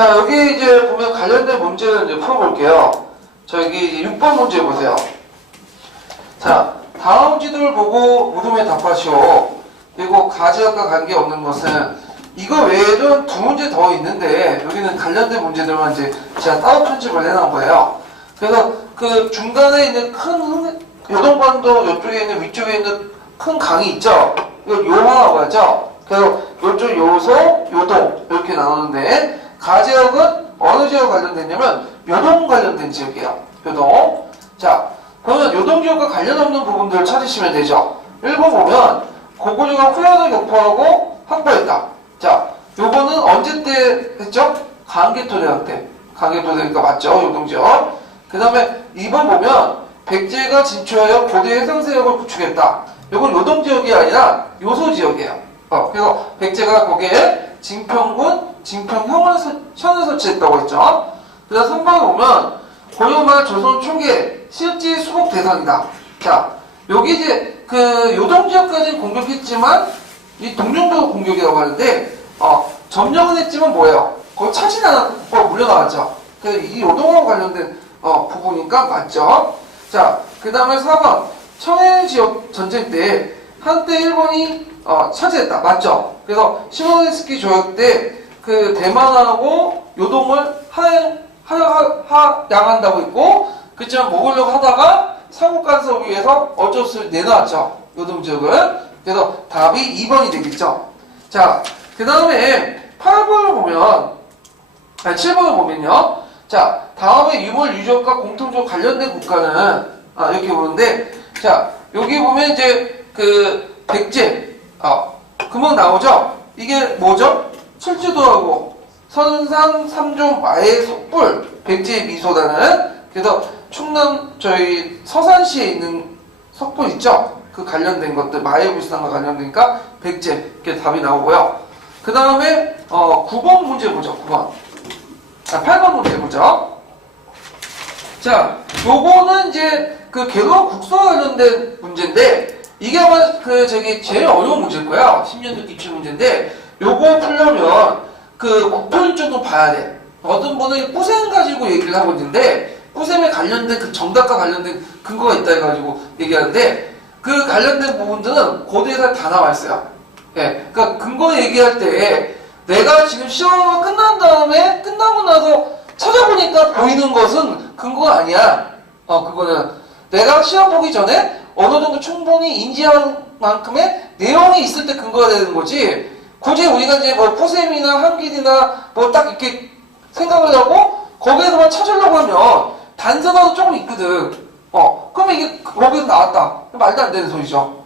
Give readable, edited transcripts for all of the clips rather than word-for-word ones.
자, 여기 이제 보면 관련된 문제를 이제 풀어볼게요. 자, 여기 이제 6번 문제 보세요. 자, 다음 지도를 보고 물음에 답하시오. 그리고 가지역과 관계없는 것은 이거 외에는 두 문제 더 있는데 여기는 관련된 문제들만 이제 제가 따로 편집을 해놓은 거예요. 그래서 그 중간에 있는 큰 요동반도 이쪽에 있는 위쪽에 있는 큰 강이 있죠. 이걸 요하라고 하죠. 그래서 이쪽 요소, 요동 이렇게 나누는데 가지역은 어느 지역 관련됐냐면 요동 관련된 지역이에요. 요동. 자, 그러면 요동 지역과 관련 없는 부분들을 찾으시면 되죠. 1번 보면 고구려가 후연을 격파하고 확보했다. 자, 요거는 언제 때 했죠? 강개토대왕 때. 강개토대니까 맞죠? 요동 지역. 그 다음에 2번 보면 백제가 진출하여 고대 해상세력을 구축했다. 요건 요동 지역이 아니라 요소 지역이에요. 그래서 백제가 거기에 징평군, 징평형을 설치했다고 했죠. 그 다음 3번에 보면 고려말 조선 초기에 실제 수복 대상이다. 자, 여기 이제 그 요동 지역까지는 공격했지만 이 동령도 공격이라고 하는데 점령은 했지만 뭐예요? 거기 차진 않았고 물려나왔죠. 그래서 이 요동하고 관련된 부분이니까 맞죠. 자, 그 다음에 4번 청해 지역 전쟁 때 한때 일본이 차지했다. 맞죠? 그래서 시모노세스키 조약 때 그 대만하고 요동을 하양한다고 했고, 그렇지만 먹으려고 하다가 삼국 간섭을 위해서 어쩔 수 없이 내놔왔죠. 요동 지역을. 그래서 답이 2번이 되겠죠. 자, 그 다음에 8번을 보면, 7번을 보면요. 자, 다음에 유물 유적과 공통적 관련된 국가는 이렇게 보는데, 자, 여기 보면 이제 그 백제 금방 나오죠. 이게 뭐죠? 철제도하고 선산 3종 마의 속불 백제의 미소다는. 그래서 충남 저희 서산시에 있는 석불 있죠. 그 관련된 것들 마의 불상과 관련되니까 백제 이렇게 답이 나오고요. 그 다음에 9번 문제 보죠. 8번 문제 보죠. 자, 요거는 이제 그 개도 국서와 관련된 문제인데 이게 아마 제일 어려운 문제일 거예요. 10년도 기출 문제인데 요거 풀려면 그 목표 일정도 봐야 돼. 어떤 분은 꾸셈 가지고 얘기를 하고 있는데 꾸셈에 관련된 그 정답과 관련된 근거가 있다 해가지고 얘기하는데 그 관련된 부분들은 고대에서 다 나와 있어요. 예, 그러니까 근거 얘기할 때 내가 지금 시험을 끝나고 나서 찾아보니까 보이는 것은 근거가 아니야. 그거는 내가 시험 보기 전에 어느 정도 충분히 인지한 만큼의 내용이 있을 때 근거가 되는 거지. 굳이 우리가 이제 뭐 포셈이나 한길이나 뭐 딱 이렇게 생각을 하고 거기에서만 찾으려고 하면 단서가 조금 있거든. 그러면 이게 거기서 나왔다. 말도 안 되는 소리죠.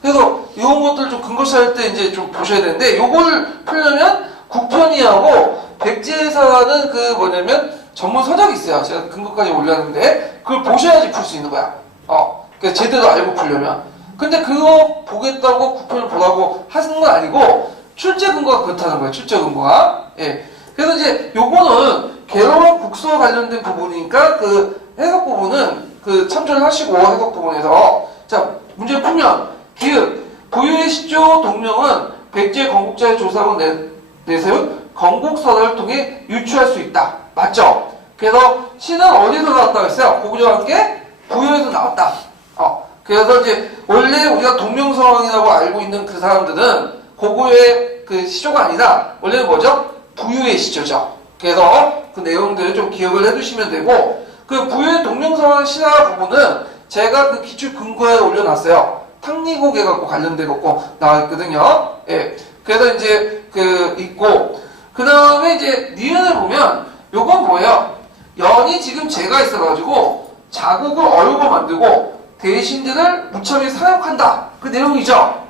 그래서 이런 것들 좀 근거 찾을 때 이제 좀 보셔야 되는데 요걸 풀려면 국편이하고 백제사는 그 뭐냐면 전문 서적이 있어요. 제가 근거까지 올렸는데 그걸 보셔야지 풀 수 있는 거야. 그러니까 제대로 알고 풀려면. 근데 그거 보겠다고 국편을 보라고 하는 건 아니고 출제 근거가 그렇다는 거예요. 출제 근거가. 예. 그래서 이제 요거는 개로와 국서와 관련된 부분이니까 그 해석 부분은 그 참조를 하시고 해석 부분에서 자 문제 풀면 기읍 부유의 시조 동령은 백제 건국자의 조사로 내세운 건국선언을 통해 유추할 수 있다. 맞죠? 그래서 시는 어디서 나왔다고 했어요? 고구려와 함께 부유에서 나왔다. 그래서 이제 원래 우리가 동명서왕이라고 알고 있는 그 사람들은 고구려의 그 시조가 아니라 원래는 뭐죠? 부유의 시조죠. 그래서 그 내용들을 좀 기억을 해두시면 되고 그 부유의 동명서왕 신화 부분은 제가 그 기출 근거에 올려놨어요. 탕리국에 갖고 관련돼 갖고 나와 있거든요. 예. 그래서 이제 그 있고 그 다음에 이제 니은을 보면 요건 뭐예요? 연이 지금 제가 있어가지고 자국을 어육을 만들고 대신들을 무참히 사육한다. 그 내용이죠.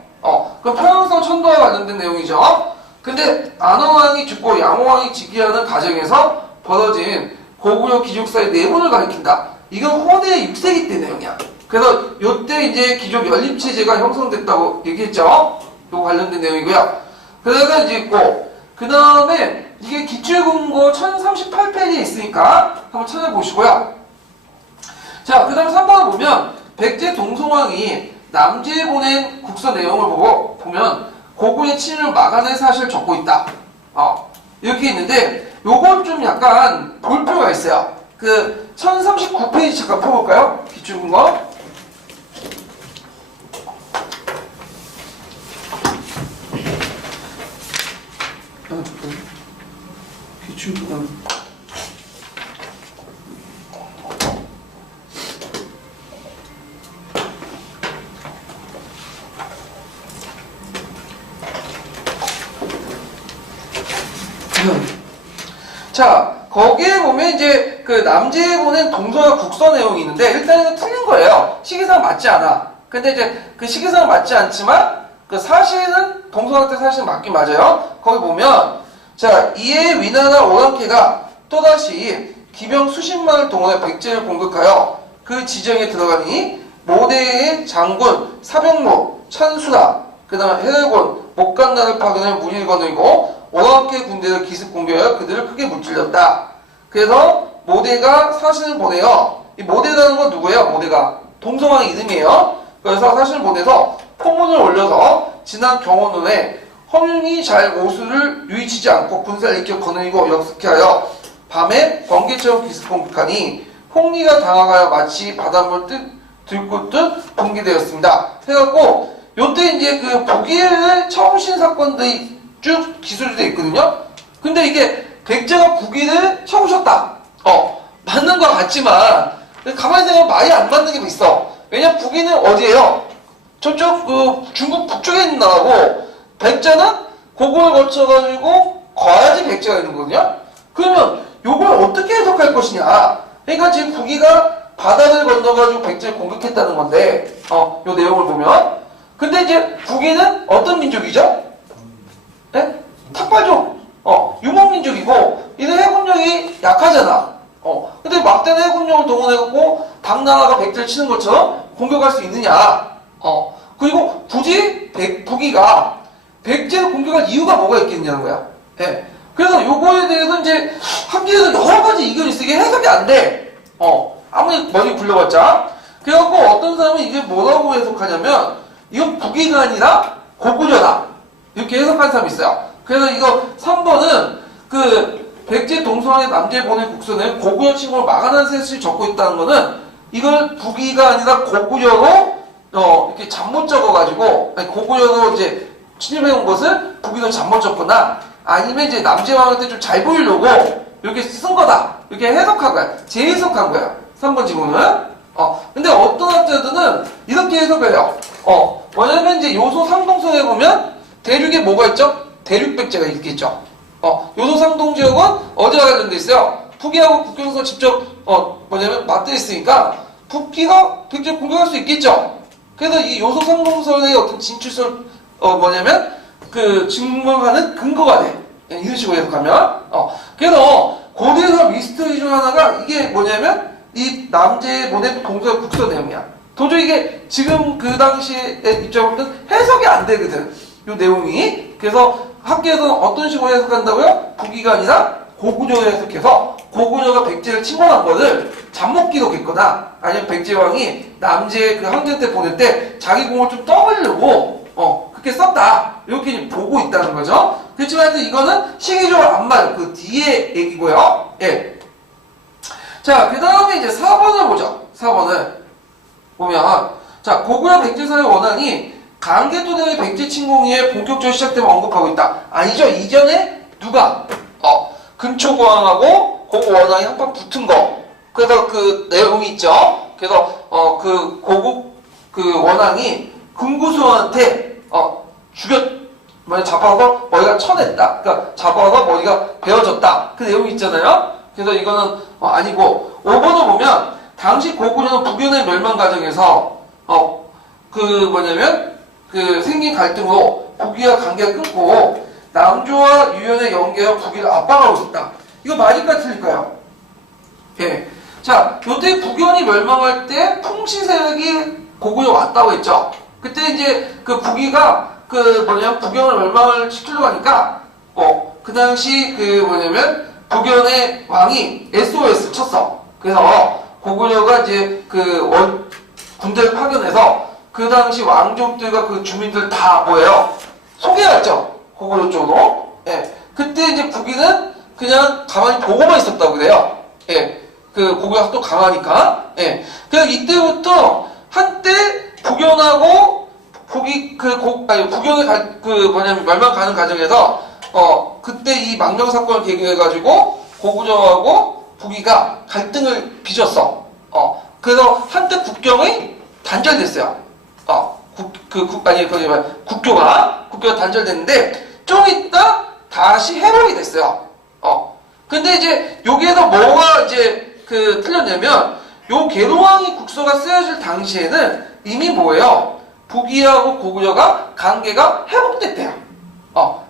그럼 평양성 천도와 관련된 내용이죠. 근데 안호왕이 죽고 양호왕이 즉위하는 과정에서 벌어진 고구려 귀족사의 내분을 가리킨다. 이건 호대 6세기 때 내용이야. 그래서 요때 이제 귀족 연립체제가 형성됐다고 얘기했죠. 요 관련된 내용이고요. 그래서 이제 있고 그 다음에 이게 기출근거 1038페이지에 있으니까 한번 찾아보시고요. 자, 그 다음 3번을 보면 백제 동송왕이 남제에 보낸 국서 내용을 보면 고구려의 침입을 막아낼 사실을 적고 있다. 이렇게 있는데 요건 좀 약간 볼 필요가 있어요. 그 1039페이지 잠깐 펴볼까요? 기출근거. 기출근거. 자, 거기에 보면 이제 그 남제에 보낸 동서와 국서 내용이 있는데 일단 이거 틀린 거예요. 시기상 맞지 않아. 근데 이제 그 시기상 맞지 않지만 그 사실은 동서한테 사실 맞긴 맞아요. 거기 보면 자, 이에 위나나 오랑캐가 또다시 기병 수십만을 동원해 백제를 공격하여 그 지정에 들어가니 모대의 장군 사병무 찬수나 그 다음에 해골 목간나를 파견해 무리를 거느리고 오랑캐 군대를 기습 공격하여 그들을 크게 무찔렀다. 그래서 모대가 사신을 보내요. 이 모대라는 건 누구예요? 모대가 동서왕의 이름이에요. 그래서 사신을 보내서 포문을 올려서 지난 경호원에 허용이 잘 오수를 유의치지 않고 군사를 일으켜 거느리고 역습케 하여 밤에 번개처럼 기습 공격하니 홍리가 당하여 마치 바닷물 들꽃듯 붕괴되었습니다. 해갖고 요때 이제 그 북일을 쳐오신 사건들이 쭉 기술이 되어 있거든요. 근데 이게 백제가 북일을 쳐오셨다. 맞는 것 같지만 가만히 생각하면 말이 안 맞는 게 있어. 왜냐 북일은 어디예요? 저쪽 그 중국 북쪽에 있는 나라고 백제는 고구를 거쳐가지고 거야지 백제가 있는 거거든요. 그러면 요걸 어떻게 해석할 것이냐? 그러니까 지금 북이가 바다를 건너가지고 백제를 공격했다는 건데 요 내용을 보면 근데 이제 북이는 어떤 민족이죠? 네? 탁발족, 유목민족이고, 이들 해군력이 약하잖아. 근데 막대는 해군력을 동원해갖고, 당나라가 백제를 치는 것처럼 공격할 수 있느냐. 그리고 굳이 북이가 백제를 공격할 이유가 뭐가 있겠냐는 거야. 네. 그래서 요거에 대해서 이제 학계에서 여러 가지 이견이 있어. 이게 해석이 안 돼. 아무리 머리 굴려봤자. 그래갖고 어떤 사람은 이게 뭐라고 해석하냐면, 이건 북이가 아니라 고구려다. 이렇게 해석한 사람이 있어요. 그래서 이거 3번은 그 백제 동서왕의 남제 보낸 국서는 고구려 침공을 막아낸 셋을 적고 있다는 거는 이걸 북이가 아니라 고구려로 이렇게 잠못 적어가지고 고구려로 이제 침입해온 것을 북이로 잠못 적거나 아니면 이제 남제왕한테 좀 잘 보이려고 이렇게 쓴 거다. 이렇게 해석한 거야. 재해석한 거야. 3번 지문은. 근데 어떤 학자들은 이렇게 해석을 해요. 뭐냐면 이제 요소 상동서에 보면 대륙에 뭐가 있죠? 대륙백제가 있겠죠. 요소 상동 지역은 어디와 관련돼 있어요? 북이하고 국경선을 직접 뭐냐면 맞대 있으니까 북이가 백제 공격할 수 있겠죠. 그래서 이 요소 상동선의 어떤 진출설 뭐냐면 그 증명하는 근거가 돼. 이런 식으로 해석하면. 그래서 고대에서 미스터리 중 하나가 이게 뭐냐면 이 남제의 보낸 동서 국서 내용이야. 도저히 이게 지금 그 당시의 입장으로는 해석이 안 되거든. 이 내용이. 그래서 학계에서는 어떤 식으로 해석한다고요? 북이가 아니라 고구려를 해석해서 고구려가 백제를 침공한 거를 잠못 기록했거나 아니면 백제왕이 남제 그 항전 때 보낼 때 자기 공을 좀 떠보려고 그렇게 썼다. 이렇게 보고 있다는 거죠. 그렇지만 하여튼 이거는 시기적으로 안 맞아요. 그 뒤에 얘기고요. 예. 자, 그 다음에 이제 4번을 보죠. 4번을 보면 자, 고구려 백제사의 원한이 강개토대의 백제 침공이 본격적으로 시작되면 언급하고 있다. 아니죠. 이전에 누가 근초고왕하고 고구원왕이 한판 붙은 거. 그래서 그 내용이 있죠. 그래서 그 고국 그 원왕이 금구수원한테 잡아서 머리가 쳐냈다. 그러니까 잡아서 머리가 베어졌다. 그 내용이 있잖아요. 그래서 이거는 아니고 5번을 보면 당시 고구려는 북연의 멸망 과정에서 그 뭐냐면 그 생긴 갈등으로 북위와 관계가 끊고 남조와 유연의 연계와 북위를 압박하고 있었다. 이거 맞을까 틀릴까요? 예. 자, 요때 북연이 멸망할 때 풍시 세력이 고구려 왔다고 했죠. 그때 이제 그 북위가 그 뭐냐면 북연을 멸망을 시키려고 하니까 그 당시 그 뭐냐면 북연의 왕이 SOS 쳤어. 그래서 고구려가 이제 그 군대를 파견해서 그 당시 왕족들과 그 주민들 다 뭐예요? 소개했죠. 고구려 쪽으로. 예. 그때 근데 이제 북이는 그냥 가만히 보고만 있었다고 그래요. 예. 그 고구려가 또 강하니까. 예. 그래서 이때부터 한때 북연하고 북이 북연의 멸망 가는 과정에서 그때 이 망명 사건을 계기해 가지고 고구려하고 북이가 갈등을 빚었어. 그래서 한때 국경이 단절됐어요. 국교가 단절됐는데 좀 있다 다시 회복이 됐어요. 근데 이제 여기에서 뭐가 이제 틀렸냐면 요 계로왕이 국서가 쓰여질 당시에는 이미 뭐예요? 북이하고 고구려가 관계가 회복됐대요.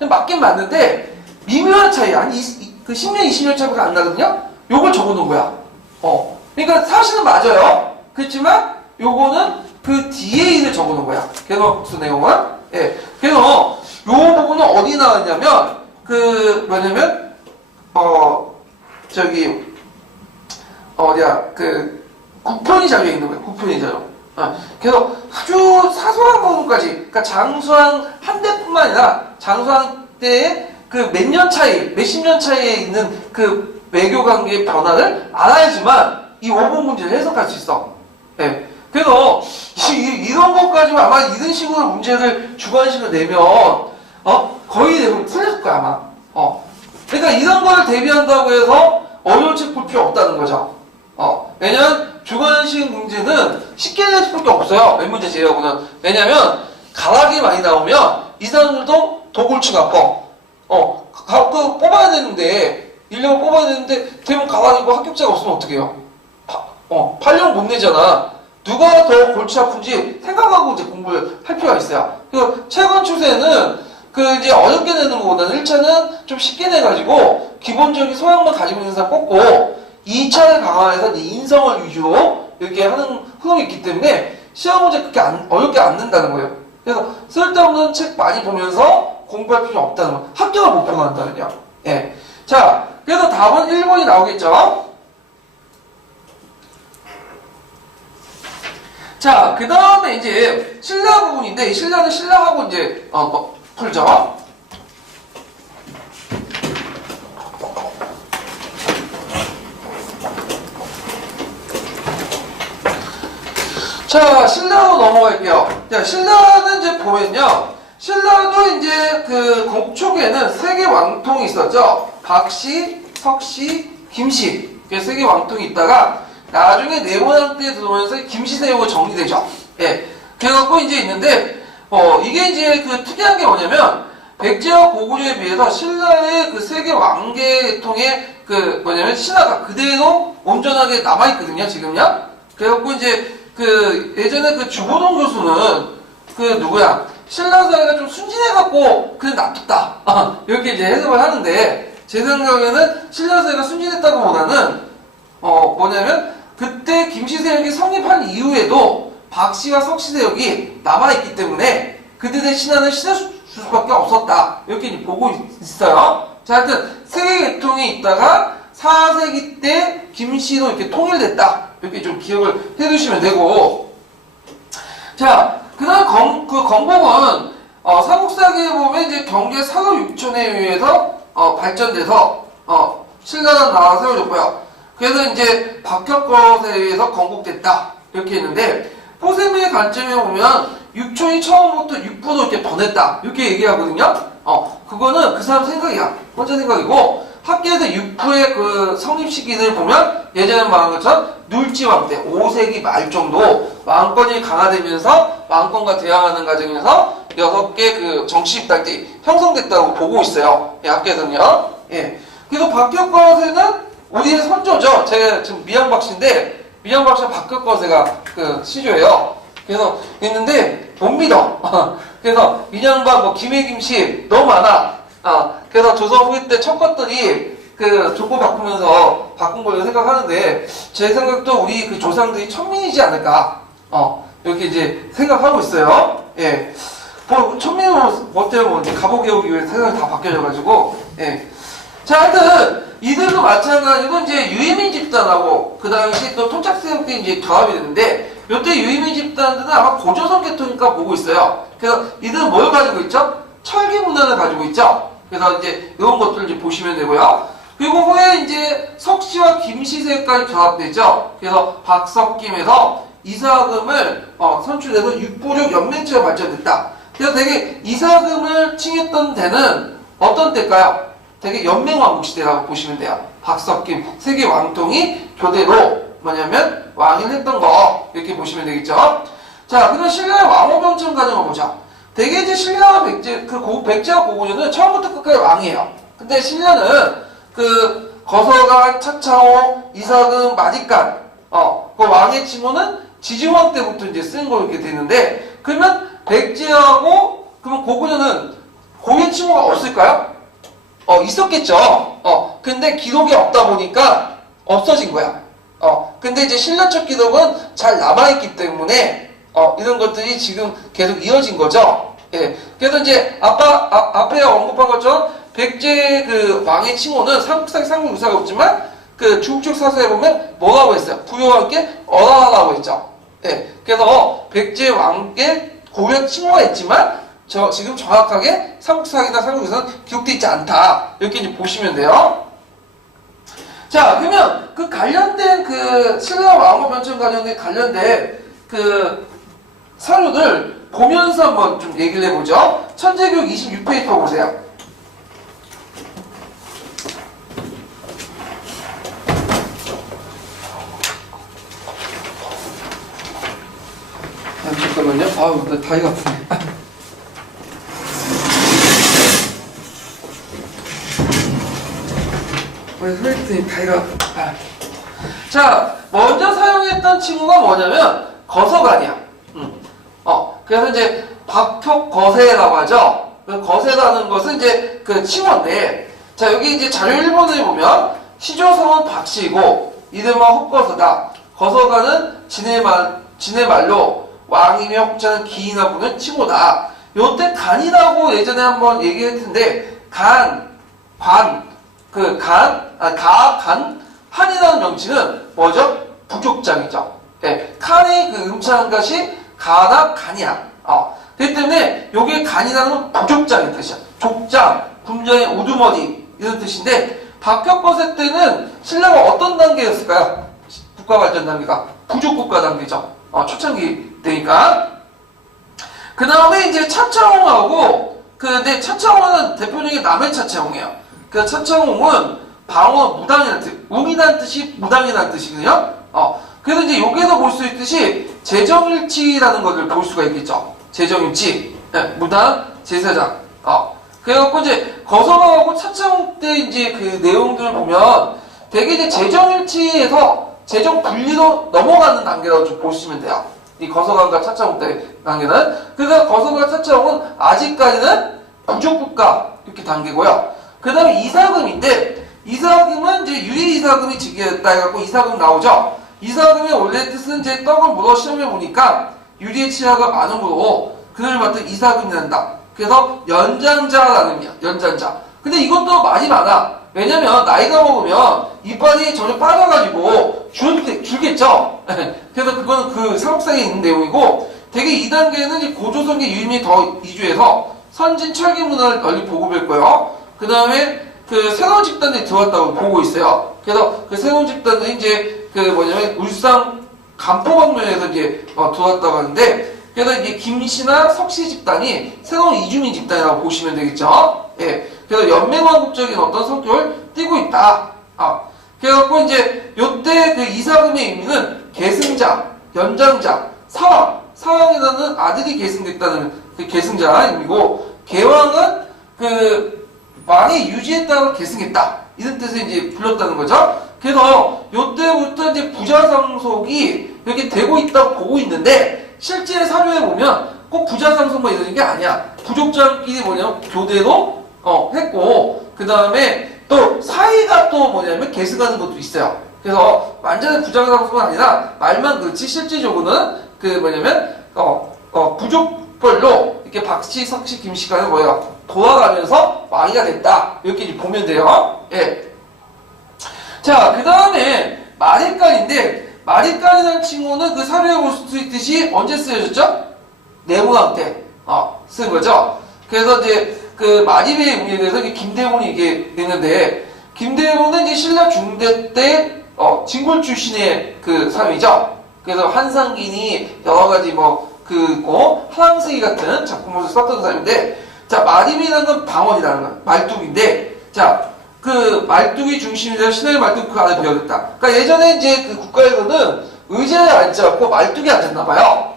맞긴 맞는데 미묘한 차이, 한 10년, 20년 차이가 안 나거든요? 요걸 적어놓은 거야. 그러니까 사실은 맞아요. 그렇지만 요거는 그 뒤에 일을 적어놓은 거야. 계로국서 내용은. 예. 그래서 요 부분은 어디 나왔냐면 뭐냐면 국편이 자료에 있는 거예요. 국편이 자료. 그래서 아주 사소한 부분까지, 그러니까 장수왕 한 대뿐만 아니라 장수왕 때의 그 몇 년 차이, 몇십 년 차이에 있는 그 외교 관계의 변화를 알아야지만 이 5분 문제를 해석할 수 있어. 예. 그래서 이런 것까지만 아마 이런 식으로 문제를 주관식을 내면 거의 대부분 틀릴 거야 아마. 그러니까 이런 거를 대비한다고 해서 어려운 책 볼 필요 없다는 거죠. 왜냐면 주관식 문제는 쉽게 낼 수밖에 없어요. 몇 문제 제외하고는. 왜냐면 가락이 많이 나오면 이 사람들도 도굴치 같고 뽑아야 되는데 인력을 뽑아야 되는데 대부분 가락이고 합격자가 없으면 어떡해요? 8년 못 내잖아. 누가 더 골치 아픈지 생각하고 이제 공부를 할 필요가 있어요. 그래서 최근 추세는 이제 어렵게 내는 것보다는 1차는 좀 쉽게 내가지고 기본적인 소양만 가지고 있는 사람 뽑고 2차를 강화해서 인성을 위주로 이렇게 하는 흐름이 있기 때문에 시험 문제 그렇게 어렵게 안 낸다는 거예요. 그래서 쓸데없는 책 많이 보면서 공부할 필요 없다는 거예요. 합격을 목표로 한다면요. 예. 자, 그래서 답은 1번이 나오겠죠? 자, 그 다음에 이제 신라 부분인데, 신라는 신라하고 이제, 풀죠. 자, 신라로 넘어갈게요. 자, 신라는 이제 보면요. 신라도 이제 건국초기에는 세 개 왕통이 있었죠. 박씨, 석씨, 김씨. 이렇게 세 개 왕통이 있다가 나중에 네모난 때에 들어오면서 김씨세우가 정리되죠. 예. 그래갖고 이제 있는데, 이게 이제 특이한 게 뭐냐면, 백제와 고구려에 비해서 신라의 세 개 왕계통의 뭐냐면, 신라가 그대로 온전하게 남아있거든요, 지금요. 그래갖고 이제, 예전에 주보동 교수는, 누구야, 신라 사회가 좀 순진해갖고, 놔뒀다. 이렇게 이제 해석을 하는데, 제 생각에는 신라 사회가 순진했다고 보다는, 뭐냐면, 그때 김씨세력이 성립한 이후에도 박씨와 석씨세력이 남아있기 때문에 그들의 신화는 신화 수밖에 없었다. 이렇게 이제 보고 있어요. 자, 하여튼 세 개 계통이 있다가 4세기 때 김씨로 이렇게 통일됐다. 이렇게 좀 기억을 해두시면 되고. 자, 그 다음 건국은 삼국사기에 보면 이제 경제 산업 육촌에 의해서 발전돼서 신라는 나라가 세워졌고요. 그래서 이제 박혁거에 의해서 건국됐다. 이렇게 했는데, 포세미의 관점에 보면, 육촌이 처음부터 육부로 이렇게 변했다. 이렇게 얘기하거든요? 그거는 그 사람 생각이야. 혼자 생각이고, 학계에서 육부의 성립 시기를 보면, 예전에 말한 것처럼, 눌지왕 때, 5세기 말 정도, 왕권이 강화되면서, 왕권과 대항하는 과정에서, 6개 정치 집단이 형성됐다고 보고 있어요. 예, 학계에서는요. 예. 그래서 박혁거세는, 우리의 선조죠. 제가 지금 미양박씨인데, 미양박씨가 박혁거세가 시조예요. 그래서 있는데, 못 믿어. 그래서 민양박, 김해김씨 너무 많아. 그래서 조선 후기 때 쳤것들이 조고 바꾸면서 바꾼 걸로 생각하는데, 제 생각도 우리 조상들이 천민이지 않을까. 이렇게 이제 생각하고 있어요. 예. 천민으로 어때요? 가보개혁 이후에 세상이 다 바뀌어져가지고, 예. 자, 하여튼, 이들도 마찬가지로 이제 유이민 집단하고 그 당시 또 토착세력들이 이제 결합이 됐는데, 요때 유이민 집단들은 아마 고조선 계통이니까 보고 있어요. 그래서 이들은 뭘 가지고 있죠? 철기 문화를 가지고 있죠. 그래서 이제 이런 것들 이제 보시면 되고요. 그리고 후에 이제 석씨와 김씨세까지 결합되죠. 그래서 박석김에서 이사금을 선출해서 육부족 연맹체가 발전됐다. 그래서 되게 이사금을 칭했던 때는 어떤 때일까요? 되게 연맹왕국 시대라고 보시면 돼요. 박석김 세계 왕통이 교대로 뭐냐면 왕위를 했던 거 이렇게 보시면 되겠죠. 자, 그럼 신라의 왕호병천 과정을 보자. 되게 이제 신라와 백제와 고구려는 처음부터 끝까지 왕이에요. 근데 신라는 그 거서관, 차창호, 이사금, 마디간 그 왕의 칭호는 지중왕 때부터 이제 쓰는 거 이렇게 되는데, 그러면 백제하고 그러면 고구려는 고유의 칭호가 없을까요? 있었겠죠. 근데 기록이 없다 보니까 없어진 거야. 근데 이제 신라적 기록은 잘 남아있기 때문에 이런 것들이 지금 계속 이어진 거죠. 예. 그래서 이제 앞에 언급한 것처럼 백제 그 왕의 칭호는 삼국사에 상국 유사가 없지만 그 중국적 사서에 보면 뭐라고 했어요? 부여와 함께 어라라고 했죠. 예. 그래서 백제 왕의 고유 칭호가 있지만 지금 정확하게 삼국사기나 상국유사는 기록되어 있지 않다. 이렇게 이제 보시면 돼요. 자, 그러면 그 관련된 그 신라 왕호 변천 관련된 그 사료들 보면서 한번 좀 얘기를 해보죠. 천재교육 26페이지 보세요. 잠깐만요. 나 다리가 아프네. 혈액들이 다리가. 자, 먼저 사용했던 칭호가 뭐냐면 거서관이야. 그래서 이제 박혁거세라고 하죠. 거세라는 것은 이제 그 칭호인데, 자, 여기 이제 자료 1번에 보면 시조성은 박씨이고 이름은 헛거서다. 거서관은 진의 말로 왕이며 혹자는 기인하 부는 칭호다. 요때 간이라고 예전에 한번 얘기했는데, 한이라는 명칭은 뭐죠? 부족장이죠. 예, 칸의 그 음차한 것이 가나 간이야. 그렇기 때문에 요게 간이라는 부족장의 뜻이야. 족장, 군장의 우두머리 이런 뜻인데, 박혁거세 때는 신라가 어떤 단계였을까요? 국가발전 단계가 부족국가 단계죠. 초창기 때니까. 그 다음에 이제 차창홍하고, 근데 차창홍은 대표적인 남의 차창홍이에요. 그 차창홍은 방어 무당이라는 뜻, 웅이라는 뜻이 무당이라는 뜻이거든요. 그래서 이제 여기에서 볼 수 있듯이 재정일치라는 것을 볼 수가 있겠죠. 재정일치, 네, 무당, 제사장. 그래갖고 이제 거서관하고 차창홍 때 이제 그 내용들을 보면 되게 이제 재정일치에서 재정 분리로 넘어가는 단계라고 좀 보시면 돼요. 이 거서관과 차창홍 때 단계는. 그래서 거서관과 차창홍은 아직까지는 부족국가 이렇게 단계고요. 그 다음에 이사금인데, 이사금은 이제 유리 이사금이 즉위했다 해갖고 이사금 나오죠. 이사금의 원래 뜻은 이제 떡을 물어 시험해 보니까 유리의 치아가 많음으로 그를 맡은 이사금이 난다. 그래서 연장자라는 의미야. 연장자. 근데 이것도 많이 많아. 왜냐면 나이가 먹으면 이빨이 전혀 빠져가지고 줄겠죠. 그래서 그거는 그 삼국사에 있는 내용이고, 되게 2단계는 이제 고조선의 유임이 더 이주해서 선진 철기 문화를 널리 보급했고요. 그 다음에 그 새로운 집단들이 들어왔다고 보고 있어요. 그래서 그 새로운 집단들이 이제 그 뭐냐면 울산 간포방면에서 이제 들어왔다고 하는데, 그래서 이제 김씨나 석씨 집단이 새로운 이주민 집단이라고 보시면 되겠죠. 예. 그래서 연맹왕국적인 어떤 성격을 띠고 있다. 그래갖고 이제 요때 그 이사금의 의미는 계승자, 연장자, 사왕이라는 아들이 계승됐다는 그 계승자 의미고, 계왕은 그 왕이 유지했다가 계승했다. 이런 뜻을 이제 불렀다는 거죠. 그래서 요때부터 이제 부자상속이 이렇게 되고 있다고 보고 있는데, 실제 사료에 보면 꼭 부자상속만 이러는 게 아니야. 부족장끼리 뭐냐면 교대로 했고, 그 다음에 또 사이가 또 뭐냐면 계승하는 것도 있어요. 그래서 완전히 부자상속은 아니라 말만 그렇지 실질적으로는 그 뭐냐면 부족별로 이렇게 박씨, 석씨, 김씨가 뭐예요? 돌아가면서 왕이가 됐다. 이렇게 보면 돼요. 예. 자, 그 다음에 마립간인데, 마립간이라는 칭호는 그 사료에 볼 수 있듯이 언제 쓰여졌죠? 내무왕 때 쓴 거죠. 그래서 이제 그 마디베의 의미에 대해서 김대문이 이게 있는데, 김대문은 이제 신라 중대 때 진골 출신의 그 사람이죠. 그래서 한상긴이 여러 가지 하랑세기 같은 작품을 썼던 사람인데, 자, 마디베라는 건 방언이라는 건 말뚝인데, 자, 그 말뚝이 중심이 되어 신라의 말뚝 그 안에 배어졌다. 그러니까 예전에 이제 그 국가에서는 의자에 앉아갖고 말뚝에 앉았나봐요.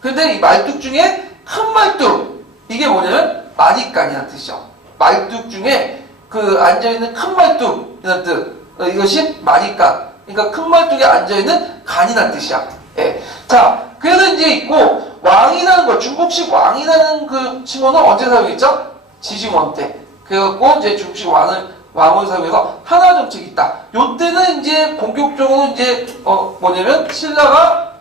근데 이 말뚝 중에 큰 말뚝, 이게 뭐냐면 마디간이라는 뜻이죠. 말뚝 중에 그 앉아있는 큰 말뚝이라는 뜻, 이것이 마디간. 그러니까 큰 말뚝에 앉아있는 간이라는 뜻이야. 예. 자, 그래서 이제 있고, 왕이라는 거, 중국식 왕이라는 그 칭호는 언제 사용했죠? 지징원 때. 그래갖고 이제 중국식 왕을 사용해서 한화 정책이 있다. 요때는 이제 본격적으로 이제 뭐냐면 신라가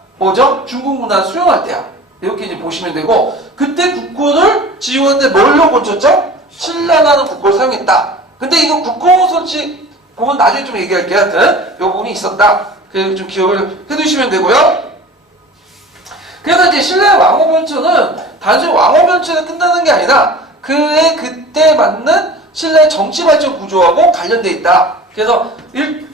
중국 문화 수용할 때야. 이렇게 이제 보시면 되고, 그때 국호를 지징원 때 뭘로 고쳤죠? 신라라는 국호를 사용했다. 근데 이거 국호 설치 보면 나중에 좀 얘기할게요. 하여튼 요 부분이 있었다. 그래서 좀 기억을 해두시면 되고요. 그래서 이제 신라의 왕호 변천은 단순히 왕호 변천에 끝나는 게 아니라 그때 맞는 신라의 정치 발전 구조하고 관련돼 있다. 그래서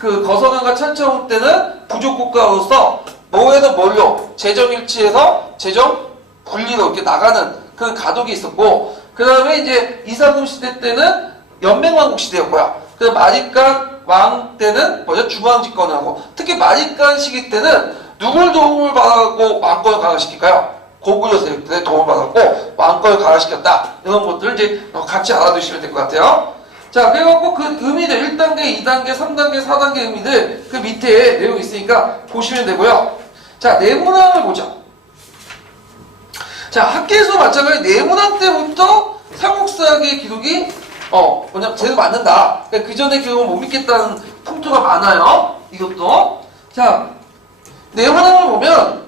거서관과 찬청 때는 부족 국가로서 뭐에는 뭘로 재정 일치해서 재정 분리로 이렇게 나가는 그런 가독이 있었고, 그 다음에 이제 이사금 시대 때는 연맹왕국 시대였고요. 그래서 마디간 왕 때는 중앙 집권을 하고, 특히 마디간 시기 때는 누굴 도움을 받아갖고 왕권을 강화시킬까요? 고구려 세력 때 도움을 받았고 왕권을 강화시켰다. 이런 것들을 이제 같이 알아두시면 될 것 같아요. 자, 그래갖고 그 의미들 1단계, 2단계, 3단계, 4단계 의미들 그 밑에 내용이 있으니까 보시면 되고요. 자, 내문왕을 보죠. 자, 학계에서 마찬가지 내문왕 때부터 삼국사학의 기록이 제대로 맞는다. 그러니까 그 전에 기록은 못 믿겠다는 풍토가 많아요. 이것도. 자, 내문왕을 보면,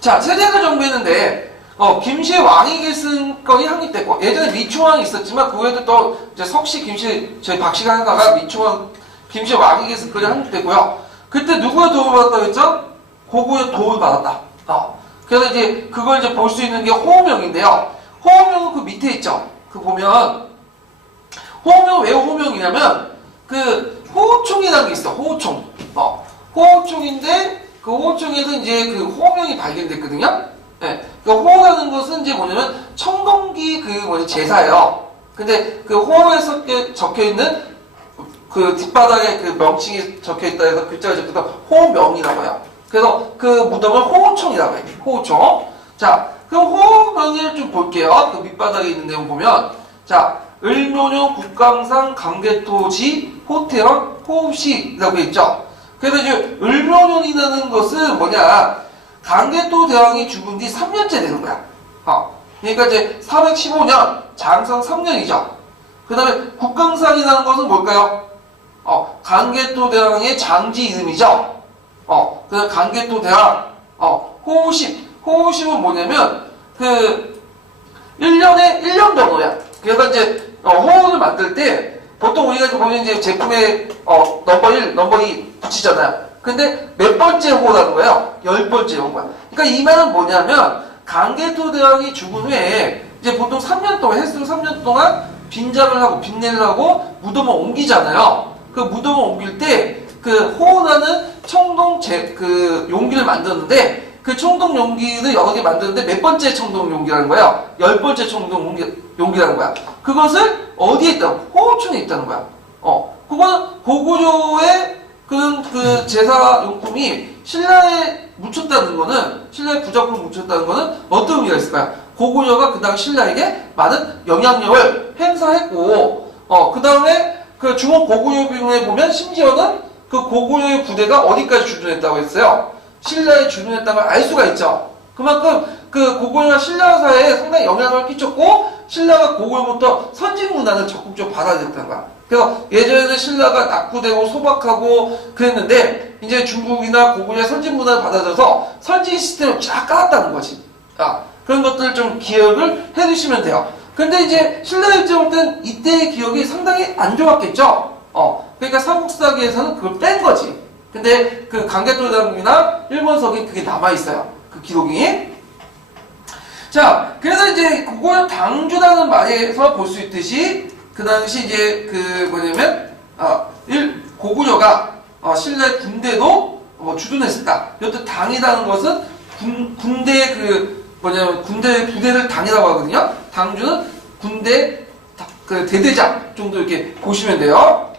자, 세대가 정부했는데, 김씨의 왕위 계승권이 확립됐고, 예전에 미초왕이 있었지만, 그 외에도 또, 이제 석씨, 김씨, 저희 박씨가 하다가 미초왕, 김씨의 왕위 계승권이 확립됐고요. 그때 누구의 도움을 받았다고 했죠? 고구의 도움을 받았다. 그래서 이제, 그걸 이제 볼 수 있는 게 호명인데요. 호명은 그 밑에 있죠. 그 보면, 호명, 왜 호명이냐면, 그, 호총이라는 게 있어. 호총. 호총인데, 그 호총에서 이제 그 호명이 발견됐거든요. 네. 그 호라는 것은 이제 뭐냐면 청동기 제사예요. 근데 그 호에 적혀있는 그 뒷바닥에 그 명칭이 적혀있다 해서 글자가 적혀있다 호명이라고 해요. 그래서 그 무덤을 호총이라고 해요. 호총. 자, 그럼 호명을 좀 볼게요. 그 밑바닥에 있는 내용 보면, 자, 을묘룡 국강상 강개토지 호태원 호읍시라고 있죠. 그래서 이제 을묘룡이라는 것은 뭐냐, 강개토 대왕이 죽은 뒤 3년째 되는 거야. 그러니까 이제 415년 장성 3년이죠. 그 다음에 국강상이라는 것은 뭘까요? 강개토 대왕의 장지 이름이죠. 그 강개토 대왕, 호우십은 뭐냐면 그 1년에 1년 번호야. 그래서 이제 호우를 만들 때 보통 우리가 보면 이제 제품에 넘버 1, 넘버 2 붙이잖아요. 근데 몇 번째 호라는 거예요? 10번째 호인 거야. 그러니까 이 말은 뭐냐면 강개토 대왕이 죽은 후에 이제 보통 3년 동안 횟수 3년 동안 빈장을 하고 빈내를 하고 무덤을 옮기잖아요. 그 무덤을 옮길 때 그 호라는 청동 그 용기를 만드는데 그 청동 용기를 여러 개 만드는데 몇 번째 청동 용기라는 거예요? 10번째 청동 용기라는 거야. 그것을 어디에 있다고? 호우촌에 있다는 거야. 그거는 고구려의 그 제사 용품이 신라에 묻혔다는 거는, 신라의 부적으로 묻혔다는 거는 어떤 의미가 있을까요? 고구려가 그 다음 신라에게 많은 영향력을 행사했고, 그 다음에 그 중국 고구려비문에 보면 심지어는 그 고구려의 부대가 어디까지 주둔했다고 했어요? 신라에 주둔했다는 걸 알 수가 있죠. 그만큼 그 고구려가 신라사에 상당히 영향을 끼쳤고, 신라가 고구려부터 선진 문화를 적극적으로 받아들였다는 거야. 그래서 예전에는 신라가 낙후되고 소박하고 그랬는데 이제 중국이나 고구려의 선진 문화를 받아들여서 선진 시스템을 쫙 깔았다는 거지. 그런 것들을 좀 기억을 해두시면 돼요. 근데 이제 신라 입장을 땐 이때의 기억이 상당히 안 좋았겠죠. 그러니까 삼국사기에서는 그걸 뺀 거지. 근데 그 강개토 대왕이나 일본석에 그게 남아있어요. 그 기록이. 자, 그래서 이제 그걸 당주라는 말에서 볼 수 있듯이 그 당시 이제 그 뭐냐면 고구려가 신라의 군대도 주둔했었다. 이것도 당이라는 것은 군대 군대 부대를 당이라고 하거든요. 당주는 군대 그 대대장 정도 이렇게 보시면 돼요.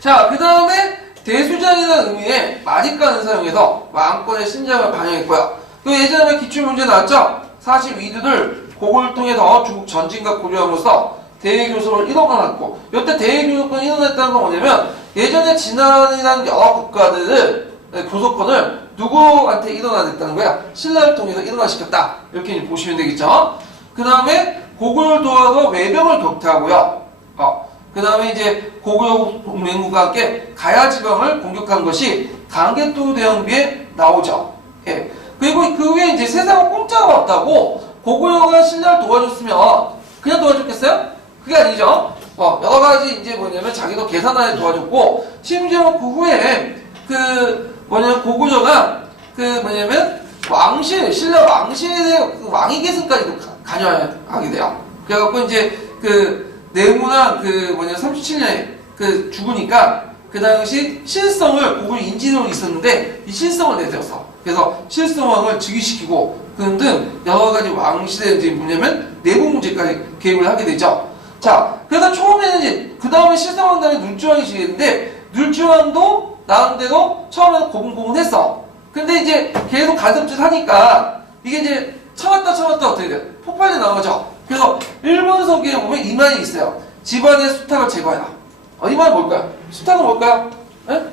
자, 그 다음에 대수장이라는 의미의 마립간을 사용해서 왕권의 신장을 반영했고요. 그 예전에 기출문제 나왔죠? 42두를 고구려를 통해서 중국 전진과 고려함으로써 대외교섭을 일어났고, 이때 대외교섭을 일어났다는 건 뭐냐면 예전에 진안이라는 여러 국가들을 교섭권을 누구한테 일어났다는 거야? 신라를 통해서 일어나시켰다. 이렇게 보시면 되겠죠? 그 다음에 고구려를 도와서 외병을 격퇴하고요. 그 다음에 이제 고구려 동맹국과 함께 가야 지방을 공격한 것이 강개토 대응비에 나오죠. 예. 그리고 그 후에 이제 세상은 공짜가 없다고 고구려가 신라를 도와줬으면 그냥 도와줬겠어요? 그게 아니죠. 여러 가지 이제 뭐냐면 자기도 계산하에 도와줬고, 심지어 그 후에 고구려가 신라 왕실의 왕위 계승까지도 관여하게 돼요. 그래갖고 이제 내무나 37년에 죽으니까 그 당시 실성을 고구려 인지도로 있었는데 이 실성을 내세웠어. 그래서 실성왕을 즉위시키고 등 여러 가지 왕실의 이제 뭐냐면 내부 문제까지 개입을 하게 되죠. 자, 그래서 처음에는 이제 그 다음에 실성왕 다음에 눌주왕이 지냈는데 눌주왕도 나름대로 처음에는 고분고분했어. 근데 이제 계속 간섭짓 하니까 이게 이제 참았다 어떻게 돼요? 폭발이 나오죠. 그래서 일본서기에 보면 이 말이 있어요. 집안의 수탁을 제거해라. 이 말은 뭘까요? 수탁은 뭘까요? 네?